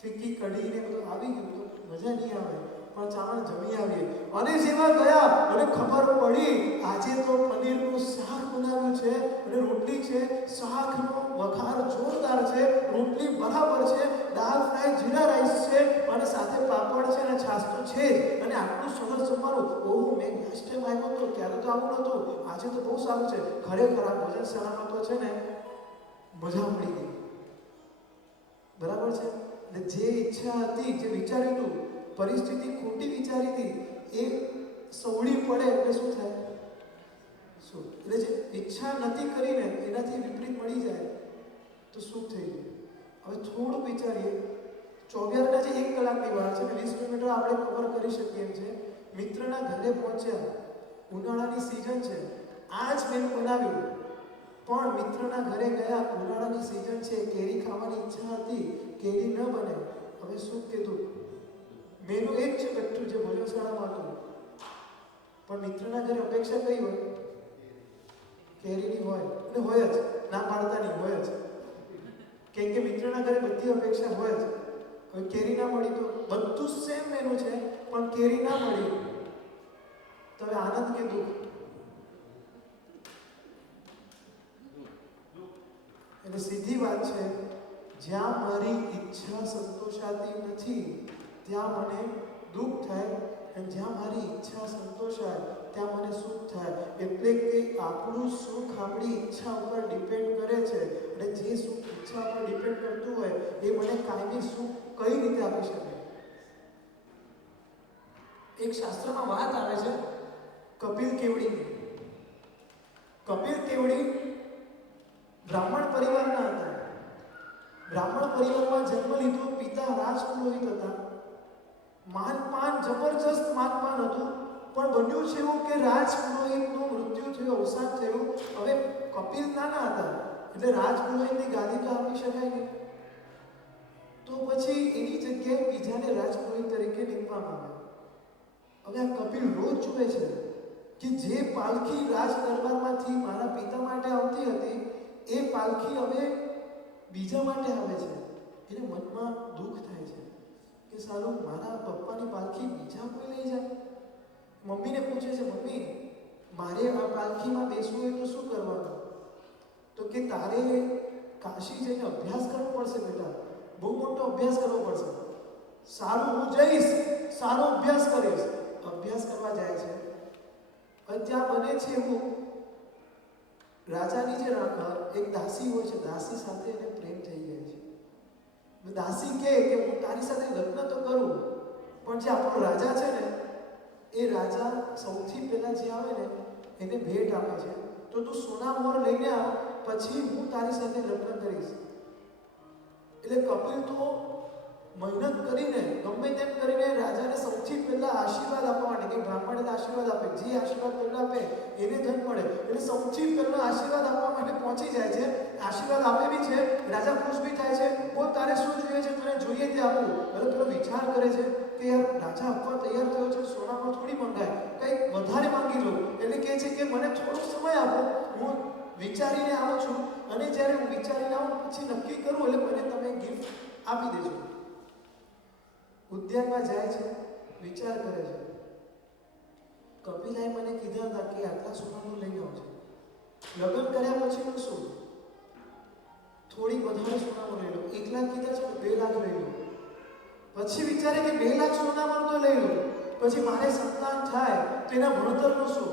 ફીકી કઢી ને બધું આવી ગયું તો મજા નહીં આવે. પણ ચાલો જમી આવીએ. અને જેવા ગયા અને ખબર પડી આજે તો પનીરનું શાક બનાવ્યું છે અને રોટલી છે. શાકનો વઘાર જોરદાર છે, રોટલી બરાબર છે, દાળ ફ્રાય જીરા રાઈસ છે અને સાથે પાપડ છે અને છાશ તો છે જ. અને આટલું સરસ જમવાનું. ઓહ, મેં લાસ્ટ ટાઈમ આવ્યો હતો ત્યારે તો આવું નહોતું, આજે તો બહુ સારું છે. ખરેખર આ ભોજનશાળામાં તો છે ને મજા પડી ગઈ. બરાબર છે. એટલે જે ઈચ્છા હતી, જે વિચાર્યું હતું, પરિસ્થિતિ ખોટી વિચારી હતી, એ સવડી પડે એટલે શું થાય? શું એટલે જે ઈચ્છા નથી કરીને એનાથી વિપરીત મળી જાય તો સુખ થઈ ગયું. હવે થોડું વિચારીએ. 24 જે 1 કલાકની વાર છે ને 20 કિલોમીટર આપણે કવર કરી શકીએ એમ છે. મિત્રના ઘરે પહોંચ્યા, ઉનાળાની સિઝન છે, આ જ મેનુ બનાવ્યું. પણ મિત્રના ઘરે ગયા, ઉનાળાની સિઝન છે, કેરી ખાવાની ઈચ્છા હતી, કેરી ન બને. હવે શું કીધું? મેનુ એક છે બધું જે ભોજનશાળામાં હતું. પણ મિત્રના ઘરે અપેક્ષા કઈ હોય? કેરીની હોય. અને હોય જ, ના પાડતા નહીં, હોય જ. કેમ કે મિત્રના ઘરે બધી અપેક્ષા હોય જ. હવે કેરી ના મળી તો બધું સેમ મેનુ છે પણ કેરી ના મળી તો હવે આનંદ કે દુઃખ? એટલે સીધી વાત છે, જ્યાં મારી ઈચ્છા સંતોષાતી નથી ત્યાં મને દુઃખ થાય, અને જ્યાં મારી ઈચ્છા સંતોષાય ત્યાં મને સુખ થાય. એટલે કે આપણું સુખ આપણી ઈચ્છા ઉપર ડિપેન્ડ કરે છે. અને જે સુખ ઈચ્છા ઉપર ડિપેન્ડ કરતું હોય એ મને કાયમી સુખ કઈ રીતે આપી શકે? એક શાસ્ત્રમાં વાત આવે છે કપિલ કેવડીની. કપિલ કેવડી બ્રાહ્મણ પરિવારના હતા. બ્રાહ્મણ પરિવારમાં જન્મ લીધો. પિતા રાજપુરોહિત હતા. માનપાન જબરજસ્ત માનપાન હતું. પણ બન્યું છે એવું કે રાજપુરોહિતનું મૃત્યુ થયું, અવસાન થયું. હવે કપિલ નાના હતા એટલે રાજપુરોહિતની ગાદી તો આપી શકાય નહીં. તો પછી એની જગ્યાએ બીજાને રાજપુરોહિત તરીકે નીમવામાં આવ્યા. હવે આ કપિલ રોજ જુએ છે કે જે પાલખી રાજ દરબારમાંથી મારા પિતા માટે આવતી હતી એ પાલખી હવે બીજા માટે આવે છે. એને મનમાં દુઃખ થાય છે કે સારું મારા પપ્પાની પાલખી બીજા કોઈ લઈ જાય. મમ્મીને પૂછે છે, મમ્મી મારે આ પાલખીમાં બેસવું હોય તો શું કરવાનું? તો કે તારે કાશી જઈને અભ્યાસ કરવો પડશે બેટા, બહુ મોટો અભ્યાસ કરવો પડશે. સારું, હું જઈશ, સારો અભ્યાસ કરીશ. અભ્યાસ કરવા જાય છે. ત્યાં બને છે એવું રાજાની જે એક દાસી હોય છે, દાસી સાથે એને પ્રેમ થઈ જાય છે. દાસી કહે કે હું તારી સાથે લગ્ન તો કરું, પણ જે આપણો રાજા છે ને એ રાજા સૌથી પહેલા જે આવે ને એને ભેટ આપે છે. તો તું સોના મોર લઈને આવ, પછી હું તારી સાથે લગ્ન કરીશ. એટલે કપિલ તો મહેનત કરીને ગમે તેમ કરીને રાજાને સૌથી પહેલા આશીર્વાદ આપવા માટે, કે બ્રાહ્મણને આશીર્વાદ આપે, જે આશીર્વાદ પહેલા આપે એને ધન મળે, એટલે સૌથી પહેલા આશીર્વાદ આપવા માટે પહોંચી જાય છે. આશીર્વાદ આપે બી છે, રાજા ખુશ બી થાય છે. બોલ તારે શું જોઈએ છે, તને જોઈએ તે આપું. એટલે પેલો વિચાર કરે છે કે યાર રાજા આપવા તૈયાર થયો છે, સોનામાં થોડી મંગાય, કંઈક વધારે માંગી લો. એટલે કહે છે કે મને થોડો સમય આપો, હું વિચારીને આવું છું, અને જ્યારે હું વિચારીને આવું પછી નક્કી કરું એટલે મને તમે ગિફ્ટ આપી દેજો. ઉદ્યાનમાં જાય છે, વિચાર કરે છે. કપિલાએ મને કીધા હતા કે આટલા સોનાનું લઈ આવજો. લગ્ન કર્યા પછીનું શું? થોડી વધારે સોનામાં લઈ લો. 1 લાખ કીધા છે, 2 લાખ લઈ લો. પછી વિચારે કે 2 લાખ સોનામાં તો લઈ લો, પછી મારે સંતાન થાય તો એના ભણતરનું શું?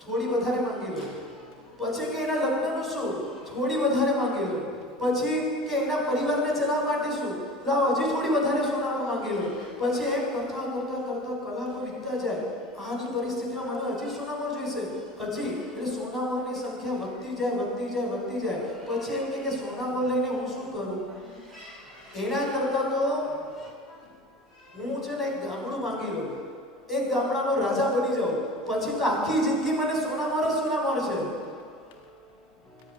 થોડી વધારે માંગી લો. પછી કે એના લગ્નનું શું? થોડી વધારે માંગી લો. પછી કે એના પરિવારને ચલાવવા માટે શું? લાવ હજી થોડી વધારે સોનામાં માંગી લો. પછી એમ કરતા કલાકો વીતતા જાય. આની પરિસ્થિતિમાં મને હજી સોનામાં જોઈશે, હજી. એટલે સોનામાંની સંખ્યા વધતી જાય. પછી એમ કે સોનામાં લઈને હું શું કરું? એના કરતાં તો હું છે ને એક ગામડું માંગી લઉં, એક ગામડાનો રાજા બની જાઉં, પછી તો આખી જિંદગી મને સોનામાં છે.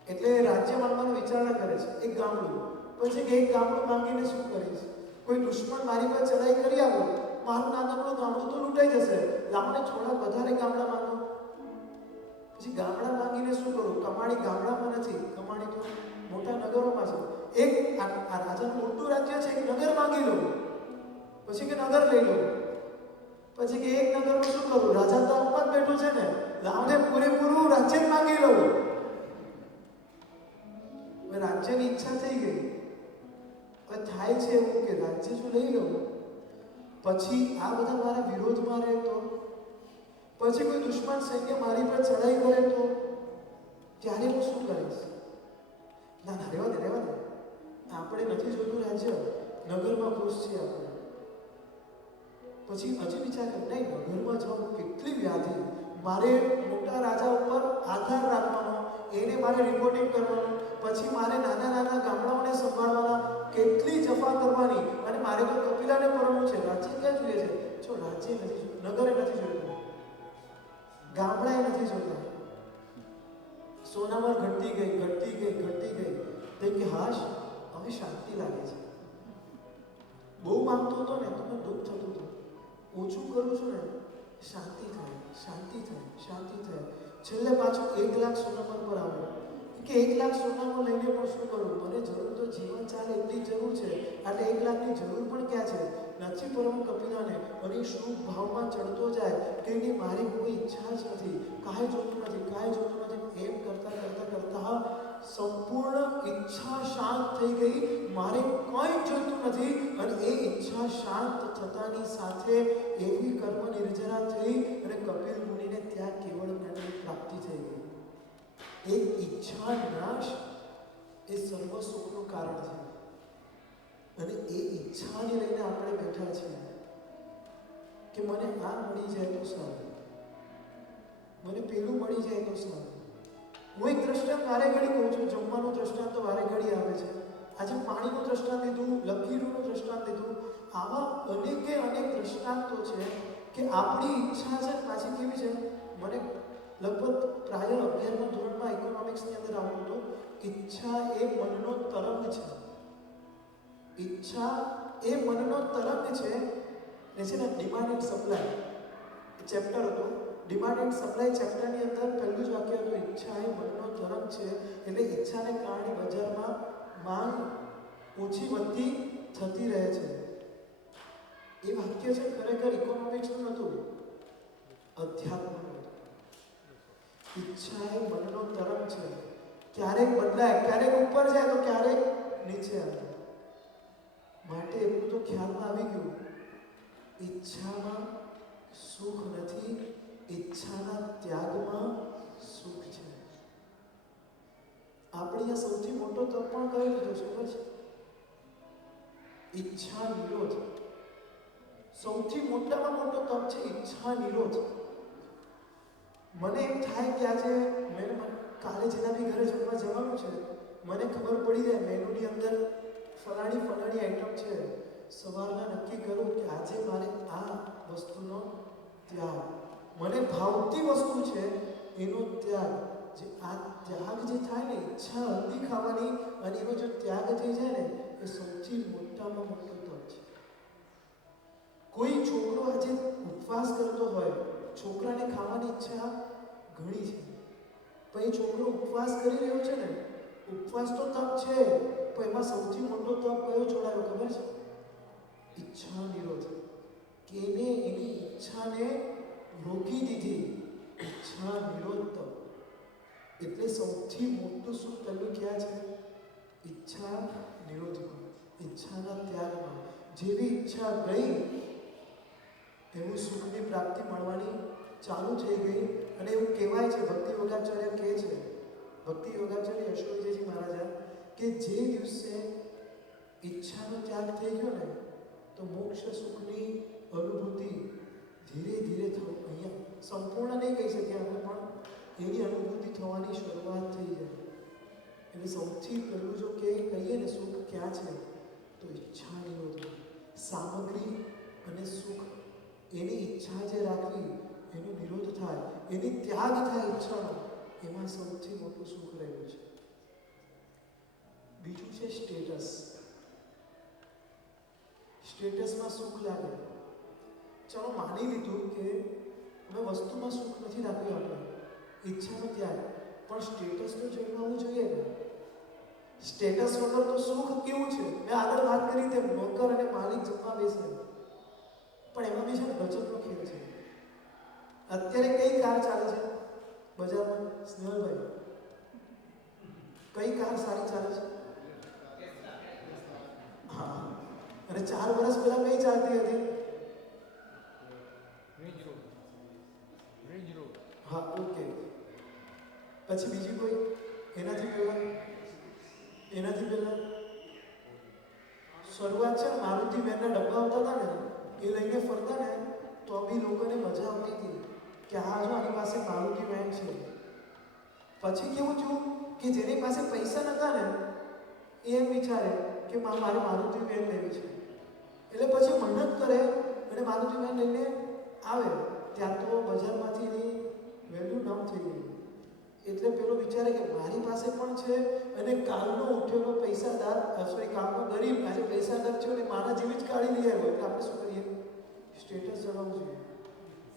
એટલે રાજ્ય માંગવાનો વિચારણા કરે છે, એક ગામડું. પછી કે એક ગામડું માંગીને શું કરીશ? કોઈ દુશ્મન મારી પર ચડાઈ કરી આવ્યો, મારું નાનકડું ગામડું તો લૂંટાઈ જશે, લાવને થોડા વધારે ગામડા માંગો. પછી ગામડા માંગીને શું કરું? કમાણી ગામડામાં નથી, કમાણી તો મોટા નગરોમાં છે. એક આ રાજાનું મોટું રાજ્ય છે, એક નગર માંગી લઉં. પછી કે નગર લઈ લઉં. પછી કે એક નગરમાં શું કરું? રાજા તો આપમાં જ બેઠો છે ને, લાવને પૂરેપૂરું રાજ્ય જ માંગી લઉં. રાજ્યની ઈચ્છા થઈ ગઈ. હવે થાય છે એવું કે રાજ્ય જો લઈ લઉં, પછી આ બધા મારા વિરોધમાં રહે તો, પછી કોઈ દુશ્મન સૈન્ય મારી પર ચડાઈ કરે તો, ત્યારે હું શું કરીશ? ના ના, રહેવા દે. આપણે નથી જોતું રાજ્ય, નગરમાં ખુશ છીએ આપણે. પછી હજી વિચાર કર, નહીં, નગરમાં જાઉં કેટલી વ્યાધિ, મારે મોટા રાજા ઉપર આધાર રાખવાનો, એને મારે રિપોર્ટિંગ કરવાનું, પછી મારે નાના ગામડાઓને સંભાળવાના, કેટલી જફા કરવાની. અને મારે તો કપિલાને પરણવું છે. રાજ્ય ક્યાં જોઈએ છે? જો રાજ્ય નથી જોયું, નગરે નથી જોયું, ગામડાએ નથી જોતા. સોનામાં ઘટતી ગઈ. તે કે હાશ, હવે શાંતિ લાગે છે. બહુ માંગતો હતો ને તો મને દુઃખ થતું હતું, ઓછું કરું છું ને શાંતિ થાય. છેલ્લે પાછું 1 લાખ સોનામાં પર આવ્યો કે 1 લાખ સોનામાં લઈને પણ શું કરું? મને જરૂર તો જીવન ચાલે એટલી જરૂર છે, એટલે 1 લાખની જરૂર પણ ક્યાં છે? નથી પરમ કપિલાને. અને શુભ ભાવમાં ચડતો જાય કે એની મારી કોઈ ઈચ્છા જ નથી, કાંઈ જોતું નથી. એમ કરતા સંપૂર્ણ ઈચ્છા શાંત થઈ ગઈ. મારે કંઈ જોતું નથી. અને એ ઈચ્છા શાંત થતાની સાથે એવી કર્મ નિર્જરા થઈ અને કપિલ મુનિને ત્યાં કેવળ જ્ઞાનની પ્રાપ્તિ થઈ ગઈ. એક ઈચ્છા નાશ એ સર્વ સુખનું કારણ છે. અને એ ઈચ્છાને લઈને આપણે બેઠા છીએ કે મને આ મળી જાય તો સારું, મને પેલું મળી જાય તો સારું. હું એક દ્રષ્ટાંત વારે ઘડી કહું છું, જમવાનું દ્રષ્ટાંત તો વારે ઘડી આવે છે. આજે પાણીનું દ્રષ્ટાંત લીધું, લકીરનું દ્રષ્ટાંત લીધું. આવા અનેક દ્રષ્ટાંતો છે કે આપણી ઈચ્છા છે પાછી કેવી છે. મને લગભગ પ્રાય 11મા ધોરણમાં ઇકોનોમિક્સની અંદર આવતું હતું, ઈચ્છા એ મનનો તરંગ છે. ઈચ્છા એ મનનો તરંગ છે. ને છે ને ડિમાન્ડ એન્ડ સપ્લાય ચેપ્ટર હતો. ડિમાન્ડ એન્ડ સપ્લાય ચેપ્ટરની અંદર પહેલું જ વાક્ય હતું, ઈચ્છા એ મનનો તરંગ છે. એટલે ઈચ્છાને કારણે બજારમાં માંગ ઓછી વધતી થતી રહે છે. એ વાક્ય છે ખરેખર ઇકોનોમિક્સનું નહોતું, અધ્યાત્મનું હતું. ઈચ્છા એ મનનો તરંગ છે, ક્યારેક બદલાય, ક્યારેક ઉપર જાય તો ક્યારેક નીચે આવે. માટે એટલું તો ખ્યાલમાં આવી ગયું, ઈચ્છામાં સુખ નથી, ઈચ્છાના ત્યાગમાં સુખ છે. આપણે અહીંયા સૌથી મોટો તપ પણ કયો લીધો છે ખબર છે? ઈચ્છા નિરોધ. સૌથી મોટામાં મોટો તપ છે ઈચ્છા નિરોધ. મને એમ થાય કે આજે કાલે જેના બી ઘરે જમવા જવાનું છે, મને ખબર પડી જાય મેનુની અંદર ફલાણી આઈટમ છે, સવારના નક્કી કરું કે આજે મારે આ વસ્તુનો ત્યાગ, મને ભાવતી વસ્તુ છે એનો ત્યાગ. જે આ ત્યાગ જે થાય ને, ઈચ્છા હલ્દી ખાવાની, અને એનો જો ત્યાગ થઈ જાય ને, એ સૌથી મોટામાં મોટો તપ છે. કોઈ છોકરો આજે ઉપવાસ કરતો હોય, છોકરાને ખાવાની ઈચ્છા ઘણી છે, પણ એ છોકરો ઉપવાસ કરી રહ્યો છે ને, ઉપવાસ તો તપ છે, પણ એમાં સૌથી મોટો તપ કયો છોડાયો ખબર છે? ઈચ્છા નિરોધ. કે એને એની ઈચ્છાને રોકી દીધી. ઈચ્છા નિરોધ તપ. એટલે સૌથી મોટું સુખ પહેલું ક્યાં છે? ઈચ્છા નિરોધમાં, ઈચ્છાના ત્યાગમાં. જેવી ઈચ્છા ગઈ એવું સુખની પ્રાપ્તિ મળવાની ચાલુ થઈ ગઈ. અને એવું કહેવાય છે, ભક્તિ યોગાચાર્ય કહે છે, ભક્તિ યોગાચાર્ય યશોવિજયજી મહારાજા, કે જે દિવસે ઈચ્છાનો ત્યાગ થઈ ગયો ને, તો મોક્ષ સુખની અનુભૂતિ ધીરે ધીરે અહીંયા સંપૂર્ણ નહીં કહી શકીએ આપણે, પણ એની અનુભૂતિ થવાની શરૂઆત થઈ જાય. એટલે સૌથી પહેલું જો કહીએ ને સુખ ક્યાં છે, તો ઈચ્છા નિરોધ, સામગ્રી અને સુખ, એની ઈચ્છા જે રાખવી એનો નિરોધ થાય, એની ત્યાગ થાય ઈચ્છાનો, એમાં સૌથી મોટું સુખ રહેલું છે. બીજું છે સ્ટેટસ. સ્ટેટસમાં સુખ લાગે. ચલો માની લીધું કે અમે વસ્તુમાં સુખ નથી રાખ્યું, આપણે ઈચ્છાનો ત્યાગ, પણ સ્ટેટસ તો જળવાવું જોઈએ ને. સ્ટેટસ વગર તો સુખ કેવું છે? મેં આગળ વાત કરી તેમ નોકર અને માલિક જમવા બેસે, પણ એમાં બી છે ને બચતનો ખેલ છે. અત્યારે કઈ કાર ચાલે છે બજારમાં સ્નેહલભાઈ? કઈ કાર સારી ચાલે છે? હા, અને 4 વર્ષ પહેલા કઈ ચાલતી હતી? Range rover. હા, ઓકે. પછી બીજી કોઈ? એનાથી પહેલા શરૂઆત છે ને મારુતિ વેનના ડબ્બા આવતા હતા ને, એ લઈને ફરતા ને તો બી લોકોને મજા આવતી હતી કે હા જો આની પાસે મારુતિ વેન છે. પછી કેવું થયું કે જેની પાસે પૈસા નતા ને એ એમ વિચારે કે મારે મારુતિ વેન લેવી છે, એટલે પછી મહેનત કરે અને મારુતિ વેન લઈને આવે. ત્યાં તો બજારમાંથી એની વેલ્યુ ડાઉન થઈ ગઈ. એટલે પેલો વિચારે કે મારી પાસે પણ છે અને કાલનો ઉઠ્યોનો પૈસાદાર, કાલનો ગરીબ આજે પૈસાદાર છે અને મારા જેવી જ કાઢી લઈ આવ્યો, એટલે આપણે શું કરીએ? સ્ટેટસ જણાવવું જોઈએ,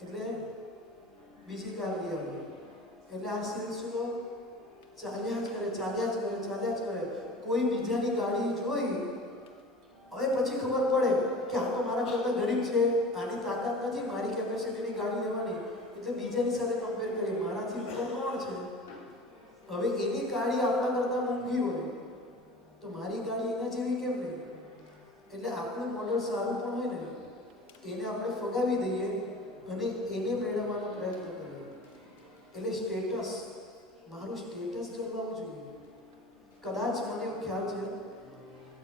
એટલે બીજી કાર લઈ આવ્યો. એટલે આ સિલસિલો ચાલ્યા જ કરે. કોઈ બીજાની ગાડી જોઈ, હવે પછી ખબર પડે કે આ તો મારા કરતાં ગરીબ છે, આની તાકાત નથી મારી કેપેસિટીની ગાડી લેવાની, એટલે બીજાની સાથે કમ્પેર કરીએ, મારાથી ઉપર કોણ છે? હવે એની ગાડી આપણા કરતાં મોંઘી હોય તો મારી ગાડી એના જેવી કેમ નહીં? એટલે આપણું મોડલ સારું પણ હોય ને એને આપણે ફગાવી દઈએ અને એને મેળવવાનો પ્રયત્ન કરીએ. એટલે સ્ટેટસ, મારું સ્ટેટસ જળવાવું જોઈએ. કદાચ મને ખ્યાલ છે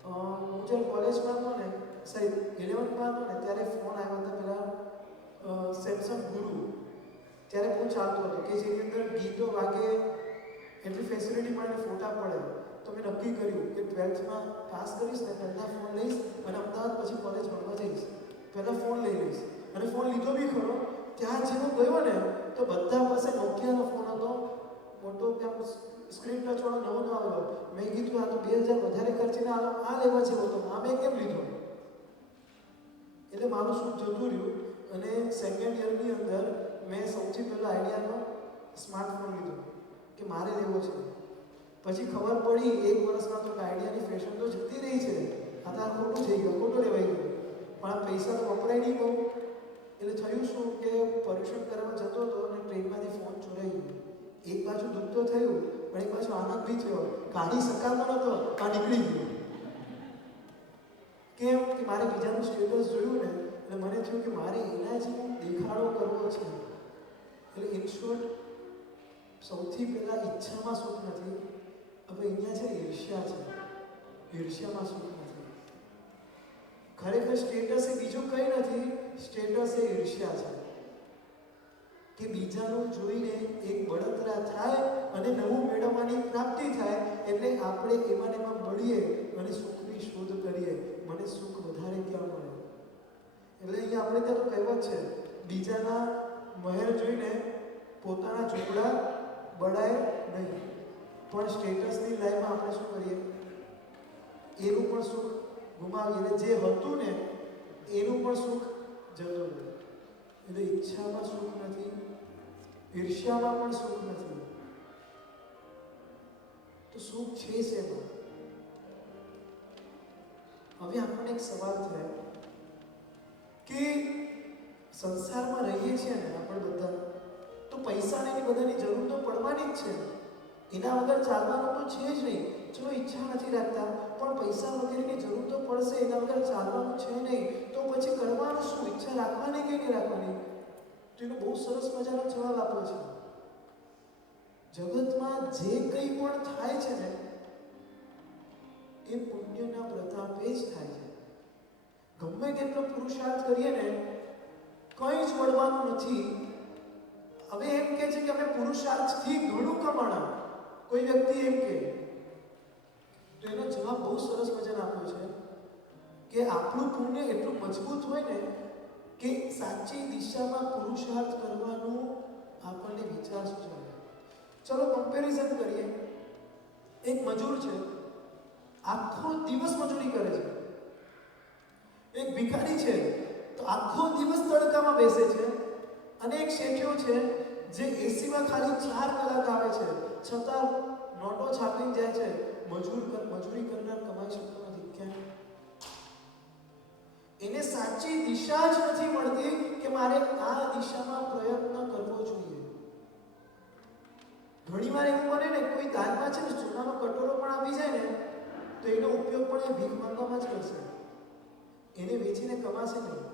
હું જ્યારે કોલેજમાં હતો ને, સાહેબ 11માં હતો ને, ત્યારે ફોન આવ્યા હતા પેલા સેમસંગ ગુરુ. ત્યારે બહુ ચાલતું હતું કે જેની અંદર ગીતો વાગે, એટલી ફેસિલિટી મળે, ફોટા પડે. તો મેં નક્કી કર્યું કે 12થમાં પાસ કરીશ ને પહેલાં ફોન લઈશ અને અમદાવાદ પછી કોલેજ ભણવા જઈશ, પહેલાં ફોન લઈ લઈશ. અને ફોન લીધો બી ખરો. ત્યાં જેવો ગયો ને તો બધા પાસે નોકિયાનો ફોન હતો, મોટો ત્યાં સ્ક્રીન ટચ વાળો નવો આવ્યો. મેં કીધું આ તો 2000 વધારે ખર્ચીને આ લેવા જેવો હતો, આ મેં કેમ લીધો? એટલે મારું શું જતું રહ્યું. અને સેકન્ડ યરની અંદર મેં સૌથી પહેલાં આઈડિયાનો સ્માર્ટફોન લીધો કે મારે લેવો છે. પછી ખબર પડી 1 વર્ષમાં તો આઈડિયાની ફેશન તો જતી રહી છે, આ તો ખોટું થઈ ગયું, ખોટું લેવાઈ ગયું. પણ આ પૈસા તો વપરાય નહીં બહુ. એટલે થયું શું કે પરીક્ષણ કરવા જતો હતો અને ટ્રેનમાંથી ફોન ચોરાઈ ગયો. એક બાજુ દુઃખ તો થયું પણ એક બાજુ આનંદ બી થયો. કાઢી શકાતો નહોતો, આ નીકળી ગયો. કેમ કે મારે બીજાનું સ્ટેટસ જોયું ને એટલે મને થયું કે મારે એના જેવું દેખાડો કરવો છે. એટલે ઇન શોર્ટ સૌથી પહેલાં ઈચ્છામાં સુખ નથી. હવે અહીંયા છે ઈર્ષ્યા છે, ઈર્ષ્યામાં સુખ નથી. ખરેખર સ્ટેટસ એ બીજું કંઈ નથી, સ્ટેટસ એ ઈર્ષ્યા છે કે બીજાનું જોઈને એક બળતરા થાય અને નવું મેળવવાની પ્રાપ્તિ થાય, એટલે આપણે એમાં મળીએ અને સુખની શોધ કરીએ. મને સુખ વધારે ક્યાં મળે? એટલે અહીંયા આપણે ત્યાં તો કહેવત છે, બીજાના મહેલ જોઈને પોતાના ઝૂંપડા બળાય નહીં. પણ સ્ટેટસની લાઈફમાં આપણે શું કરીએ? એનું પણ સુખ ગુમાવીએ. એટલે જે હતું ને એનું પણ સુખ જતું રહે. એટલે ઈચ્છામાં સુખ નથી, ઈર્ષ્યામાં પણ સુખ નથી. તો સુખ છે શેમાં? હવે આપણને એક સવાલ થાય કે સંસારમાં રહીએ છીએ ને આપણે બધા, તો પૈસાની બધાની જરૂર તો પડવાની જ છે. એના વગર ચાલવાનું તો છે જ નહીં. ચલો ઈચ્છા નથી રાખતા પણ પૈસા વગેરેની જરૂર તો પડશે, એના વગર ચાલવાનું છે નહીં. તો પછી કરવાનું શું? ઈચ્છા રાખવાની કે નહીં રાખવાની? તો એનો બહુ સરસ મજાનો જવાબ આપ્યો છે. જગતમાં જે કંઈ પણ થાય છે ને એ પુણ્યના પ્રતાપે જ થાય છે. ગમે તેટલો પુરુષાર્થ કરીએ ને કંઈ જ મળવાનું નથી. હવે એમ કહે છે કે અમે પુરુષાર્થથી ઘણું કમાણા, કોઈ વ્યક્તિ એમ કહે, તો એનો જવાબ બહુ સરસ મજાનો આપ્યો છે. કે આપણું પુણ્ય એટલું મજબૂત હોય ને કે સાચી દિશામાં પુરુષાર્થ કરવાનું આપણને વિચાર સૂચવે. ચલો કમ્પેરિઝન કરીએ. એક મજૂર છે, આખો દિવસ મજૂરી કરે છે. એક ભિખારી છે તો આખો દિવસ તડકામાં બેસે છે, અને એક શેઠિયો છે જે એસીમાં ખાલી 4 કલાક આવે છે છતાં નોટો છાપીને જાય છે. મજૂરી કરનાર કમાઈ શકતો નથી. કેમ? એને સાચી દિશા જ નથી મળતી કે મારે આ દિશામાં પ્રયત્ન કરવો જોઈએ. ઘણીવાર એવું બને ને, કોઈ દાનમાં છે ને સોનાનો કટોરો પણ આપી જાય ને તો એનો ઉપયોગ પણ એ ભીખ માંગવામાં જ કરશે, એને વેચીને કમાશે નહીં.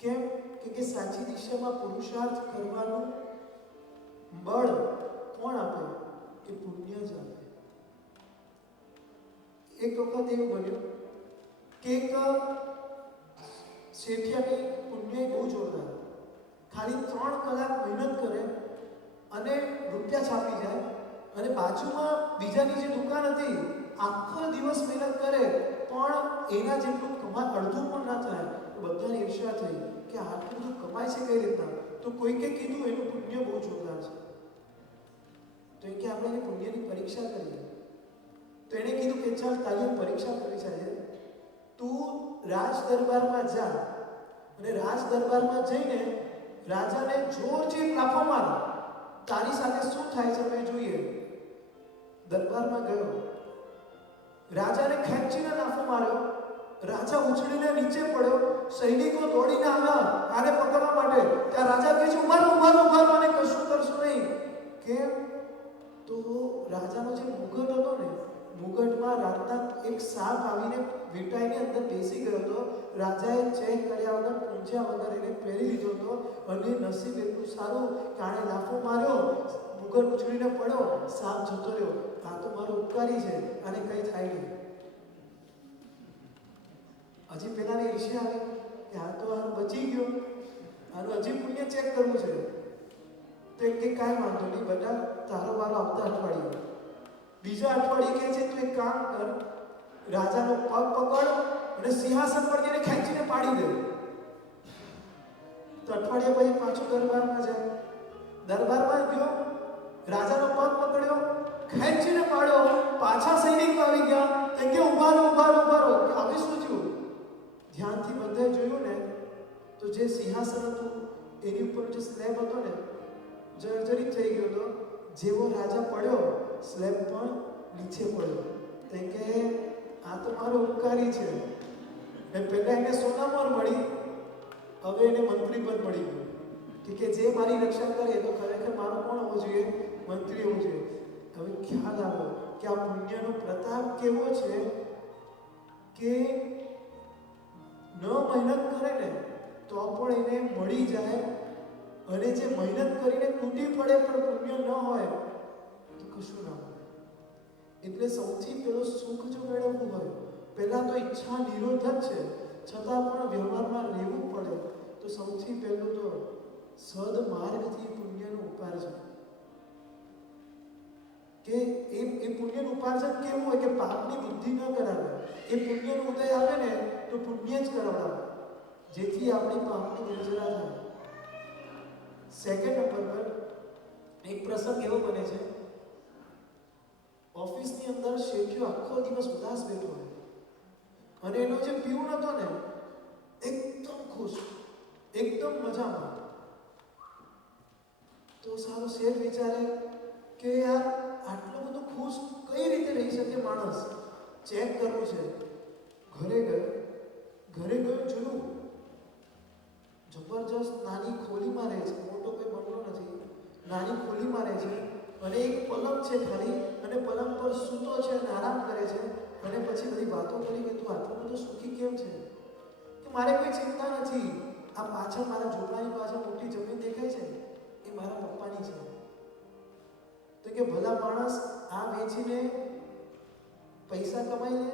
કેમ? કે સાચી દિશામાં પુરુષાર્થ કરવાનું બળ કોણ આપે? એ પુણ્ય જ આપે. એક વખત એવું બન્યું કે એક શેઠિયાની પુણ્ય બહુ જોરદાર, ખાલી 3 કલાક મહેનત કરે અને રૂપિયા છાપી જાય, અને બાજુમાં બીજાની જે દુકાન હતી આખો દિવસ મહેનત કરે પણ એના જેટલું કમાય અડધું પણ ના થાય. તો બધાને ઈર્ષ્યા થઈ કે આટલું બધું કમાય છે કઈ રીતના. તો કોઈકે કીધું એનું પુણ્ય બહુ જોરદાર છે. તો એ કે આપણે એની પુણ્યની પરીક્ષા કરીએ. તો એણે કીધું કે ચાલ તારી પરીક્ષા કરવી છે, તું રાજ દરબારમાં જા અને રાજ દરબારમાં જઈને રાજાને જોરથી લાફો માર, તારી સાથે શું થાય છે મેં જોઈએ. દરબારમાં ગયો, રાજાને ખેંચીને લાફો માર્યો, રાજા ઉછળીને નીચે પડ્યો, સૈનિકો દોડીને આવ્યા આને પકડવા માટે. ત્યાં રાજા કહે છે ઉભા રહો અને કશું કરશો નહીં. કેમ? તો રાજાનો જે મુગટ હતો ને, મુગટમાં રાતના એક સાપ આવીને વીંટાઈની અંદર બેસી ગયો હતો. રાજાએ ચેક કર્યા વગર, પૂંછ્યા વગર એને પહેરી લીધો હતો, અને નસીબ એટલું સારું કે આણે લાફો માર્યો, મુગટ ઉછળીને પડ્યો, સાપ જતો રહ્યો. આ તો મારો ઉપકારી છે, આને કંઈ થાય નહીં. હજી પેલાને ઈર્ષ્યા આવી કે આ તો આ બચી ગયો, આનું હજી પુણ્ય ચેક કરવું છે. તો એક કાંઈ વાંધો નહીં બેટા, તારો વારો આવતા અઠવાડિયે. બીજા અઠવાડિયે કહે છે તું એક કામ કર, રાજાનો પગ પકડ અને સિંહાસન પર જઈને ખેંચીને પાડી દે. તો અઠવાડિયા પછી પાછો દરબારમાં જાય. દરબારમાં ગયો, રાજાનો પગ પકડ્યો, ખેંચીને પાડ્યો, પાછા સૈનિકો આવી ગયા. કે ઉભા રહો. કે હવે શું થયું? ધ્યાનથી બધાએ જોયું ને તો જે સિંહાસન હતું એની ઉપર જે સ્લેબ હતો ને જર્જરિત થઈ ગયો હતો. જેવો રાજા પડ્યો, સ્લેબ પણ નીચે પડ્યો. કે આ તો મારો ઉપકારી છે. પહેલા એને સોનામોર મળી, હવે એને મંત્રી પદ મળી ગયું. કે જે મારી રક્ષા કરે તો ખરેખર મારો કોણ હોવો જોઈએ? મંત્રી હોવો જોઈએ. હવે ખ્યાલ આવ્યો કે આ પુણ્યનો પ્રતાપ કેવો છે કે ન મહેનત કરે ને તો પણ એને મળી જાય, અને જે મહેનત કરીને તૂટી પડે પણ પુણ્ય ન હોય તો કશું ના હોય. એટલે સૌથી પહેલો સુખ જો મેળવવું હોય, પહેલા તો ઈચ્છા નિરોધ જ છે, છતાં પણ વ્યવહારમાં રહેવું પડે, તો સૌથી પહેલું તો સદમાર્ગથી પુણ્યનું ઉપાર્જન. કે એ પુણ્યનું ઉપાર્જન કેવું હોય કે પાપની બુદ્ધિ ન કરાવે. એ પુણ્યનો ઉદય આવે ને તો પુણ્ય જ કરાવડાવે, જેથી આપણી પાપની નિર્જરા થાય. સેકન્ડ નંબર પર એક પ્રસંગ એવો બને છે, ઓફિસની અંદર શેઠિયો આખો દિવસ ઉદાસ બેઠો હોય, અને એનો જે પ્યુન હતો ને એકદમ ખુશ, એકદમ મજામાં. તો સારો શેઠ વિચારે કે યાર આટલું બધું ખુશ કઈ રીતે રહી શકે માણસ? ચેક કરવું છે. ઘરે ગયો જોયું, જબરજસ્ત નાની ખોલીમાં રહે છે, મોટો કોઈ બંગલો નથી, નાની ખોલીમાં રહે છે, અને એક પલંગ છે ખાલી, અને પલંગ પર સૂતો છે અને આરામ કરે છે. અને પછી બધી વાતો કરી કે તું આટલું બધું સુખી કેમ છે? કે મારે કોઈ ચિંતા નથી, આ પાછળ મારા ઝૂંપડાની પાછળ મોટી જમીન દેખાય છે એ મારા પપ્પાની છે. તો કે ભલા માણસ આ વેચીને પૈસા કમાઈ લે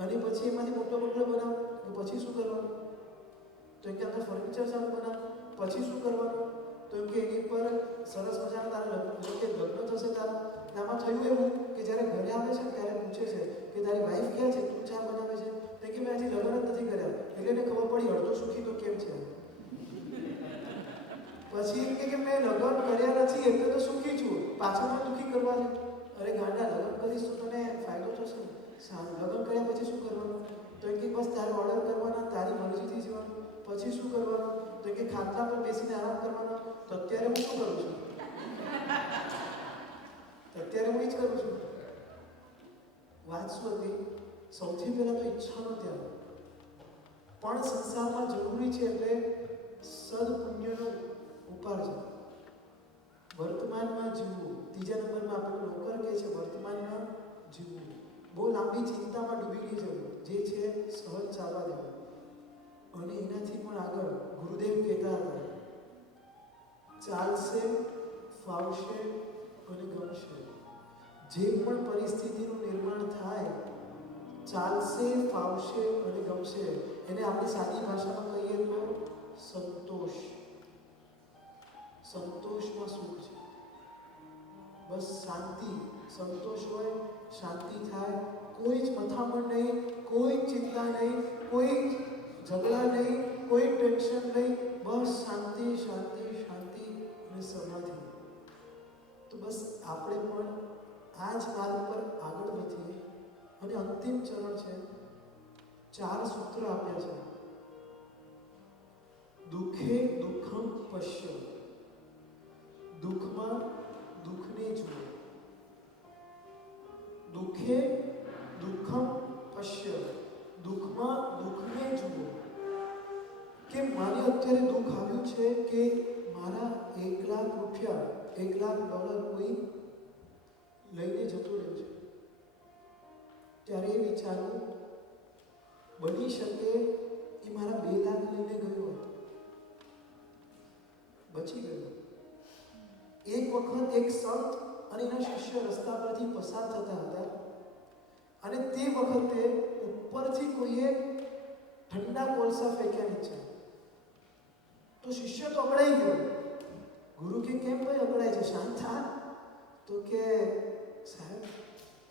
અને પછી એમાંથી મોટો બંગલો બનાવ, તો પછી શું કરવાનું? તો કે આપણે ફર્નિચર ચાલુ બનાવ, પછી શું કરવાનું? તો કે એની પર સરસ મજાના તારા લગ્ન થશે તારા. આમાં થયું એવું કે જ્યારે ઘરે આવે છે ત્યારે પૂછે છે કે તારી વાઈફ ક્યાં છે, તું ચા બનાવે છે? તો તો કે મેં હજી લગ્ન જ નથી કર્યા. એટલે એને ખબર પડી અડધો સુખી તો કેમ છે. પછી એમ કે મેં લગ્ન કર્યા નથી એટલે તો સુખી છું, પાછા પણ દુઃખી કરવા છે. અરે ગાંડા, લગ્ન કરીશ તો તને ફાયદો થશે. લગ્ન કર્યા પછી શું કરવાનું? તો એ કે બસ તારે ઓર્ડર કરવાના, તારી મરજીથી જીવવાનું. પછી શું કરવાનું? તો કે ખાટલા પર બેસીને આરામ કરવાનો. તો અત્યારે હું શું કરું છું? અત્યારે હું એ જ કરું છું. વાત શું હતી? સૌથી પહેલા તો ઈચ્છાનો ત્યાગ. પણ સંસારમાં જરૂરી છે એટલે સદપુણ્યનો ઉપાર્જન. વર્તમાનમાં જીવવું. ત્રીજા નંબરમાં આપણું નોકર કહે છે વર્તમાનમાં જીવવું. બહુ લાંબી ચિંતામાં ડૂબી નહીં જવું, જે છે સહજ ચાલવા દેવું. અને એનાથી પણ આગળ ગુરુદેવ કહેતા હતા, ચાલશે, ફાવશે અને ગમશે. જે પણ પરિસ્થિતિનું નિર્માણ થાય, ચાલશે, ફાવશે અને ગમશે. એને આપણે સાદી ભાષામાં કહીએ તો સંતોષ. સંતોષમાં સુખ છે. બસ શાંતિ, સંતોષ હોય, શાંતિ થાય, કોઈ જ મથામણ નહીં, કોઈ ચિંતા નહીં, કોઈ ઝઘડા નહીં, કોઈ ટેન્શન નહીં, બસ શાંતિ શાંતિ શાંતિ અને સમાધિ. તો બસ આપણે પણ આ જ માર્ગ પર આગળ વધીએ. અને અંતિમ ચરણ છે, 4 સૂત્ર આપ્યા છે. દુઃખે દુઃખમ પશ્ય. દુઃખમાં દુઃખને જુઓ. દુઃખે દુઃખમ પશ્ય. દુઃખમાં દુઃખને જુઓ. કે મારે અત્યારે દુઃખ આવ્યું છે કે મારા 1 લાખ રૂપિયા, $1 લાખ કોઈ લઈને જતો રહ્યો છે. ત્યારે એ વિચારું, બની શકે એ મારા 2 લાખ લઈને ગયો હતો, બચી ગયો. એક વખત એક સંત અને એના શિષ્ય રસ્તા પરથી પસાર થતા હતા અને તે વખતે ઉપરથી કોઈએ ઠંડા કોલસા ફેંક્યા નીચે. તો શિષ્ય તો અકળાઈ ગયો. ગુરુ કે કેમ ભાઈ અકળાય છે, શાંત થા. તો કે સાહેબ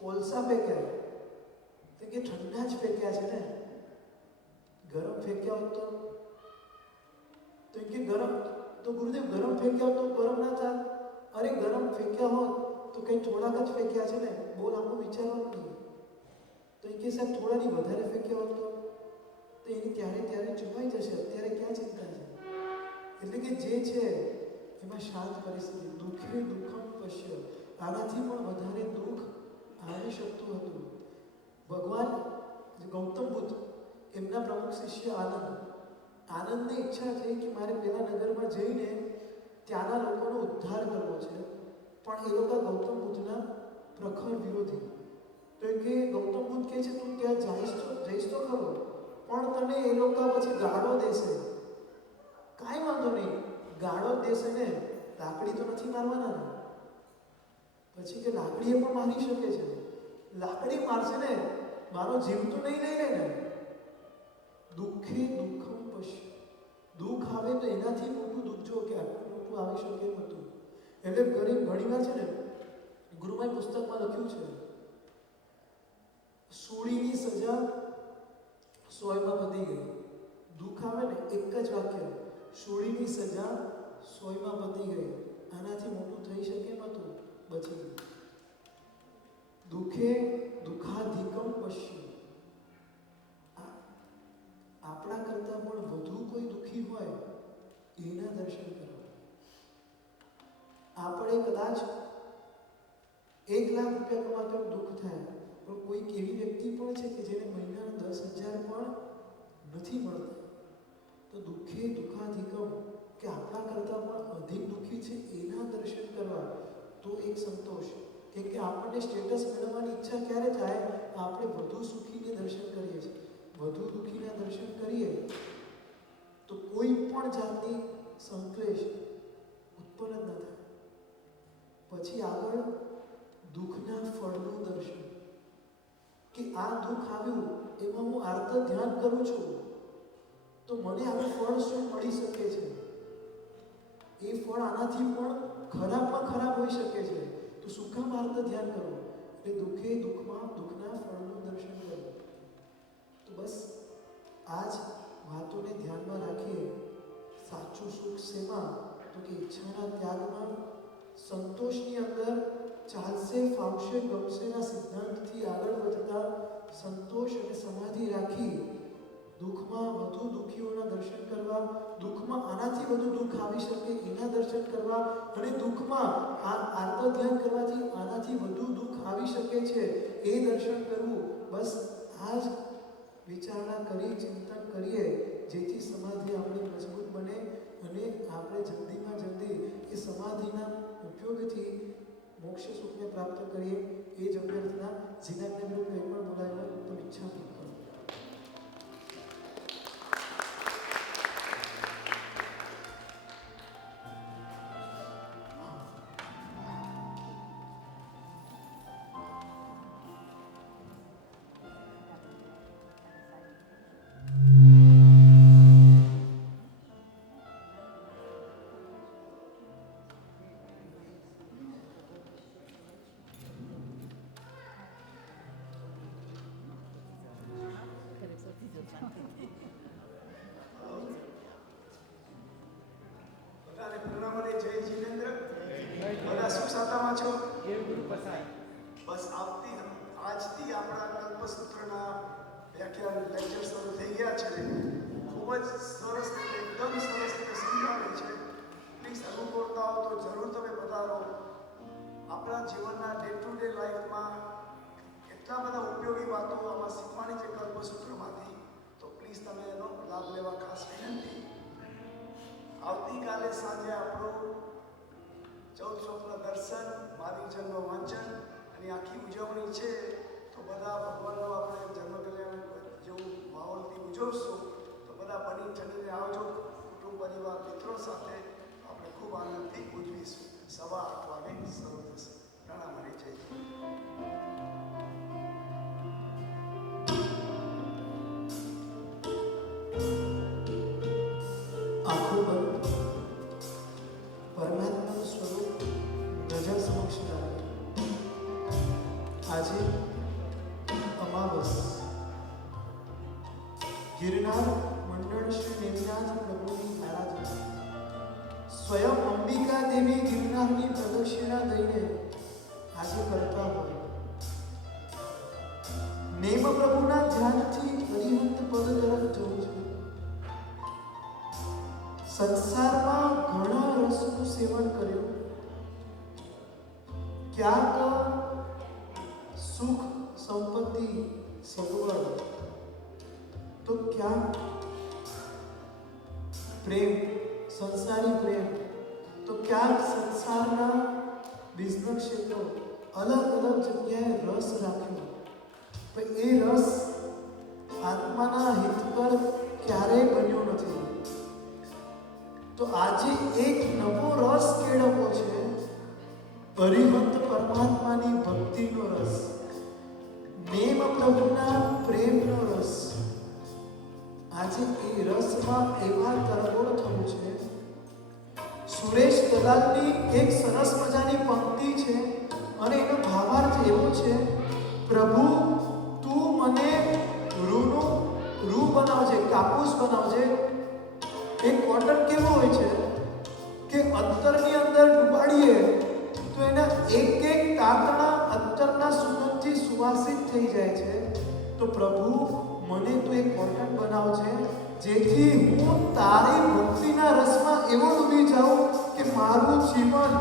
કોલસા ફેંક્યા. તો કે ઠંડા જ ફેંક્યા છે ને, ગરમ ફેંક્યા હોત તો કે ગરમ. તો ગુરુદેવ ગરમ ફેંક્યા હોત તો ગરમ ના થાય. અરે ગરમ ફેંક્યા હોત તો કંઈ થોડાક જ ફેંક્યા છે ને, બહુ લાંબુ વિચારવાનું નહીં. તો એ કે સાહેબ થોડાની વધારે ફેંક્યા હોત તો એની ત્યારે ચૂમાઈ જશે, અત્યારે ક્યાં ચિંતા છે. એટલે કે જે છે એમાં શાંત પરિસ્થિતિ. દુઃખે દુઃખમ પશ્ય. આનાથી પણ વધારે દુઃખ આવી શકતું હતું. ભગવાન ગૌતમ બુદ્ધ, એમના પ્રમુખ શિષ્ય આનંદની ઈચ્છા થઈ કે મારે પેલા નગરમાં જઈને ત્યાંના લોકોનો ઉદ્ધાર કરવો છે. પણ એ લોકો ગૌતમ બુદ્ધના પ્રખર વિરોધી. તો એ કે ગૌતમ બુદ્ધ કહે છે તું ત્યાં જઈશ તો ખરો, પણ તને એ લોકો પછી ગાળો દેશે. કાંઈ વાંધો નહીં, ગાળો દેશે ને, લાકડી તો નથી મારવાના ને. પછી કે લાકડી એ પણ મારી શકે છે. લાકડી મારશે ને, મારો જીવ તો નહીં લઈ લે ને. દુઃખે દુઃખમ પશ્ય. દુઃખ આવે તો એનાથી મોટું દુઃખ જો કે આટલું મોટું આવી શકે એમ હતું. એટલે ઘણીવાર છે ને, ગુરુમાએ પુસ્તકમાં લખ્યું છે, સૂળીની સજા 100માં પતી ગઈ. દુઃખ આવે ને, એક જ વાક્ય, સૂળીની સજા 100માં પતી ગઈ. આનાથી મોટું થઈ શકે એમ હતું, બચી ગયું. દુઃખે દુઃખાધિકમ પશ્ય. આપણા કરતાં પણ વધુ કોઈ દુઃખી હોય એના દર્શન કરવા. આપણે કદાચ 1 લાખ રૂપિયા કમાતા દુઃખ થાય, પણ કોઈક એવી વ્યક્તિ પણ છે કે જેને મહિનાના 10,000 પણ નથી મળતા. તો દુઃખે દુઃખાધિકમ, કે આપણા કરતાં પણ અધિક દુઃખી છે એના દર્શન કરવા. તો એક સંતોષ. કેમ કે આપણને સ્ટેટસ મેળવવાની ઈચ્છા ક્યારે થાય? આપણે વધુ સુખીને દર્શન કરીએ છીએ. વધુ દુઃખીના દર્શન કરીએ તો કોઈ પણ જાતની સંક્લેશ ઉત્પન્ન ન થાય. પછી આગળ દુઃખના ફળનું દર્શન. કે આ દુઃખ આવ્યું, એમાં હું આર્ત ધ્યાન કરું છું, તો મને આનું ફળ શું મળી શકે છે? એ ફળ આનાથી પણ ખરાબમાં ખરાબ હોઈ શકે છે. તો શું કામ આર્ત ધ્યાન કરવું? એટલે દુઃખે દુઃખમાં દુઃખના ફળનું દર્શન કરવું. તો બસ આ જ વાતોને ધ્યાનમાં રાખીએ. સાચું સુખ શેમાં? તો કે ઈચ્છાના ત્યાગમાં, સંતોષની અંદર ચાલશે, ફાવશે, ગમશેના સિદ્ધાંતથી આગળ વધતા સંતોષ અને સમાધિ રાખી દુઃખમાં વધુ દુઃખીઓના દર્શન કરવા, દુઃખમાં આનાથી વધુ દુઃખ આવી શકે એના દર્શન કરવા, અને દુઃખમાં આ આત્મધ્યાન કરવાથી આનાથી વધુ દુઃખ આવી શકે છે એ દર્શન કરવું. બસ આ જ વિચારણા કરી, ચિંતન કરીએ, જેથી સમાધિ આપણી મજબૂત બને અને આપણે જલ્દીમાં જલ્દી એ સમાધિના ઉપયોગથી મોક્ષ સુખને પ્રાપ્ત કરીએ. એ જ અભ્યર્થના. જીનાજ્ઞા વિરુદ્ધ કંઈ પણ બોલાય તો ઈચ્છા નહીં કરો. બધાને પૂર્ણમણે જય જીનેન્દ્ર. બધા સુખ શાંતિમાં છો? બસ આજથી આપણા કલ્પસૂત્રના વ્યાખ્યાન લેક્ચર શરૂ થઈ ગયા છે. ખૂબ જ સરસ રીતે, એકદમ સરસ રીતે સમજાવે છે. પ્લીઝ અનુકૂળતા હો તો જરૂર તમે પધારો. આપણા જીવનના ડે ટુ ડે લાઈફમાં એટલા બધા ઉપયોગી વાતો આમાં શીખવાની છે કલ્પસૂત્રમાંથી. તો પ્લીઝ તમે એનો લાભ લેવા ખાસ વિનંતી. આવતીકાલે સાંજે આપણું 14 સ્વપ્ન દર્શન, મહાવીરજનનો વાંચન અને આખી ઉજવણી છે. તો બધા ભગવાનનો આપણે જન્મ કલ્યાણ જેવું માહોલથી ઉજવશું. તો બધા બની ઠણીને આવજો. કુટુંબ પરિવાર મિત્રો સાથે આપણે ખૂબ આનંદથી ઉજવીશું. 8:15 વાગે શરૂ થશે. પ્રણામ અને જય જી. આંખો બંધ, પરમાત્માનું સ્વરૂપ નજર સમક્ષ લાવે. આજે અમાવસ. ગિરનાર મંડળ શ્રી નેમિનાથ પ્રભુની આરાધના. સ્વયં અંબિકા દેવી ગિરનારની પ્રદક્ષિણા દઈને આજે કરતા હોય. નેમ પ્રભુના ધ્યાનથી અરિહંત પદ તરફ જવું છે. સંસારમાં ઘણા રસનું સેવન કર્યું. ક્યાંક સુખ, સંપત્તિ, સગવડ, તો ક્યાંક પ્રેમ, સંસારી પ્રેમ, તો ક્યાંક સંસારના બિઝનેસ ક્ષેત્રો, અલગ અલગ જગ્યાએ રસ રાખ્યો. પણ એ રસ આત્માના હિતકર ક્યારેય બન્યો નથી. તો આજે એક નવો રસ કેળવવો છે, અરિહંત પરમાત્માની ભક્તિનો રસ, નેમ પ્રભુના પ્રેમનો રસ. આજે એ રસમાં એવા તરબોળ થવું છે. સુરેશ દલાલની એક સરસ મજાની પંક્તિ છે અને એનો ભાવાર્થ એવો છે: પ્રભુ તું મને રૂ બનાવજે, કાપૂસ બનાવજે. એક કોટન કેવો હોય છે કે અત્તરની અંદર ડુબાડીએ તો એના એક એક તાતણા અત્તરના સુગંધથી સુવાસિત થઈ જાય છે. તો પ્રભુ મને તું એક કોટન બનાવજે, જેથી હું તારી ભક્તિના રસમાં એવો ડૂબી જાઉં કે મારું જીવન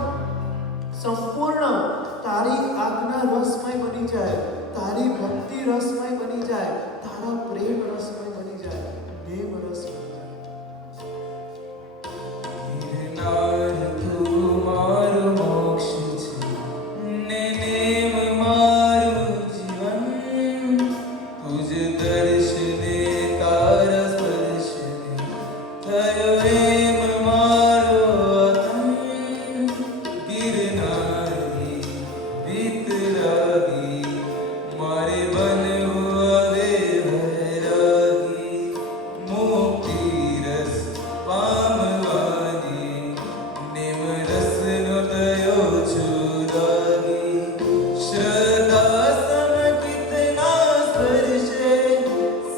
સંપૂર્ણ તારી આજ્ઞા રસમય બની જાય, તારી ભક્તિ રસમય બની જાય, તારા પ્રેમ રસમય બની જાય, દેવ રસમય. તું મારું મોક્ષ છે ને નેમ મારું જીવન. તુજ દર્શને તારા સ્પર્શને થયો એમ મારો આતન. ગિરનારી વિતરાગી મારે બનવું હવે વૈરાગી. મુક્તિ રસ પામવાની નેમ રસનો થયો છુરાગી. શ્રદ્ધા સમ કિતના સ્પર્શે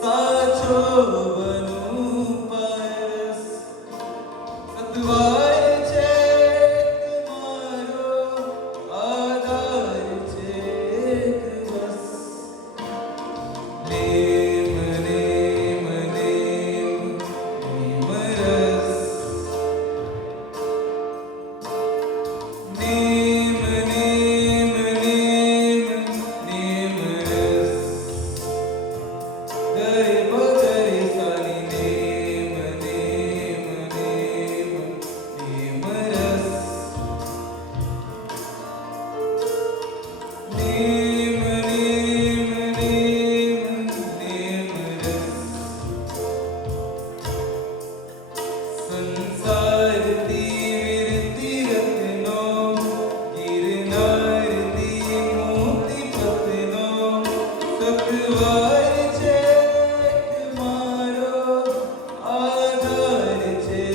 સા સંસારથી વિરતી રત્નો ગિરનારથી મોતી પતનો સતવાર છે મારો આધાર છે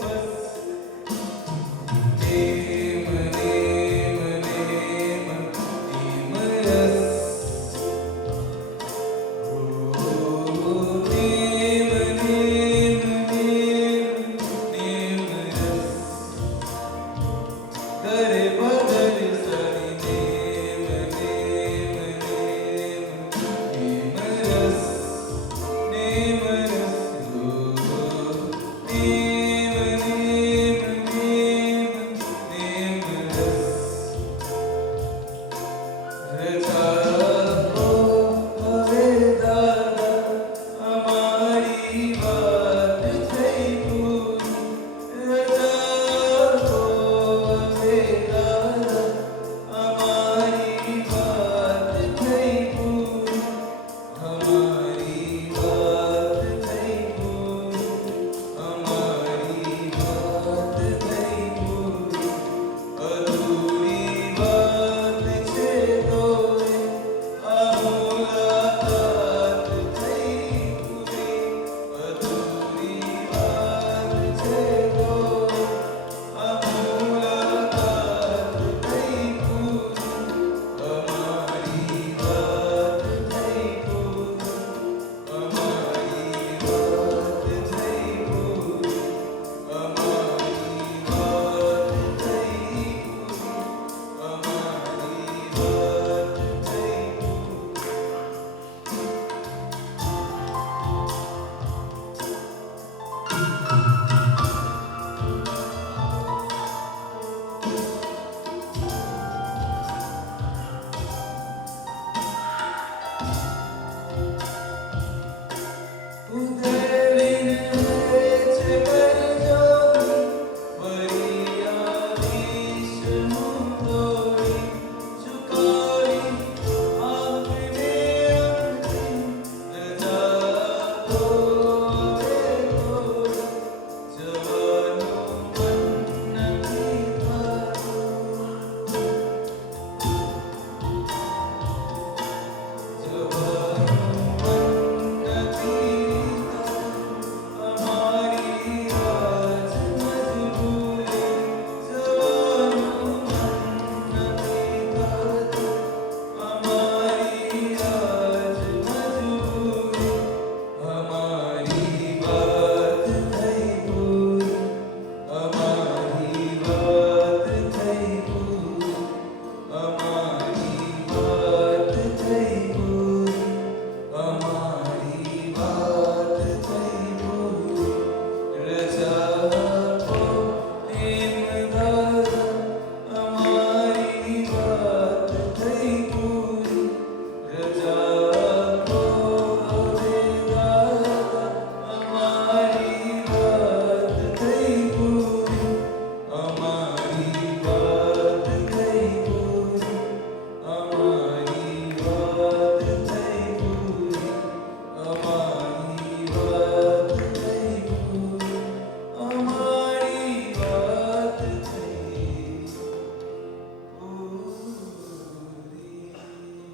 બસ નેમ નેમ નેમ નેમ રસ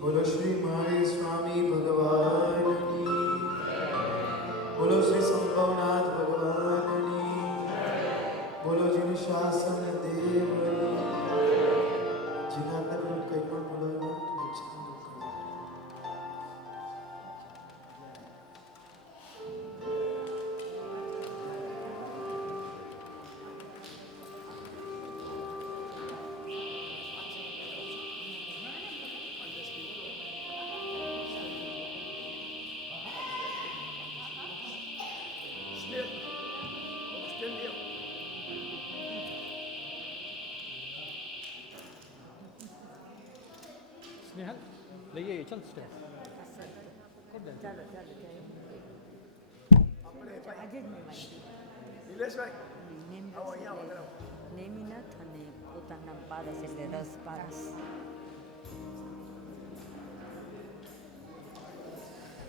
બોલો શ્રી મહાવીર સ્વામી ભગવાનની, બોલો શ્રી સંભવનાથ ભગવાનની, બોલો જીનું શાસન દેવની. જેના આપણે કંઈ પણ બોલાવ્યું સ્નેહલ લઈ આવીએ ચાલ સ્ટેપ ચાલો ચાલો આપણે આજે જ મેં નિલેશભાઈ આવો અહીંયા આવો. નેમિનાથ અને પોતાના પારસ એટલે રસ પારસ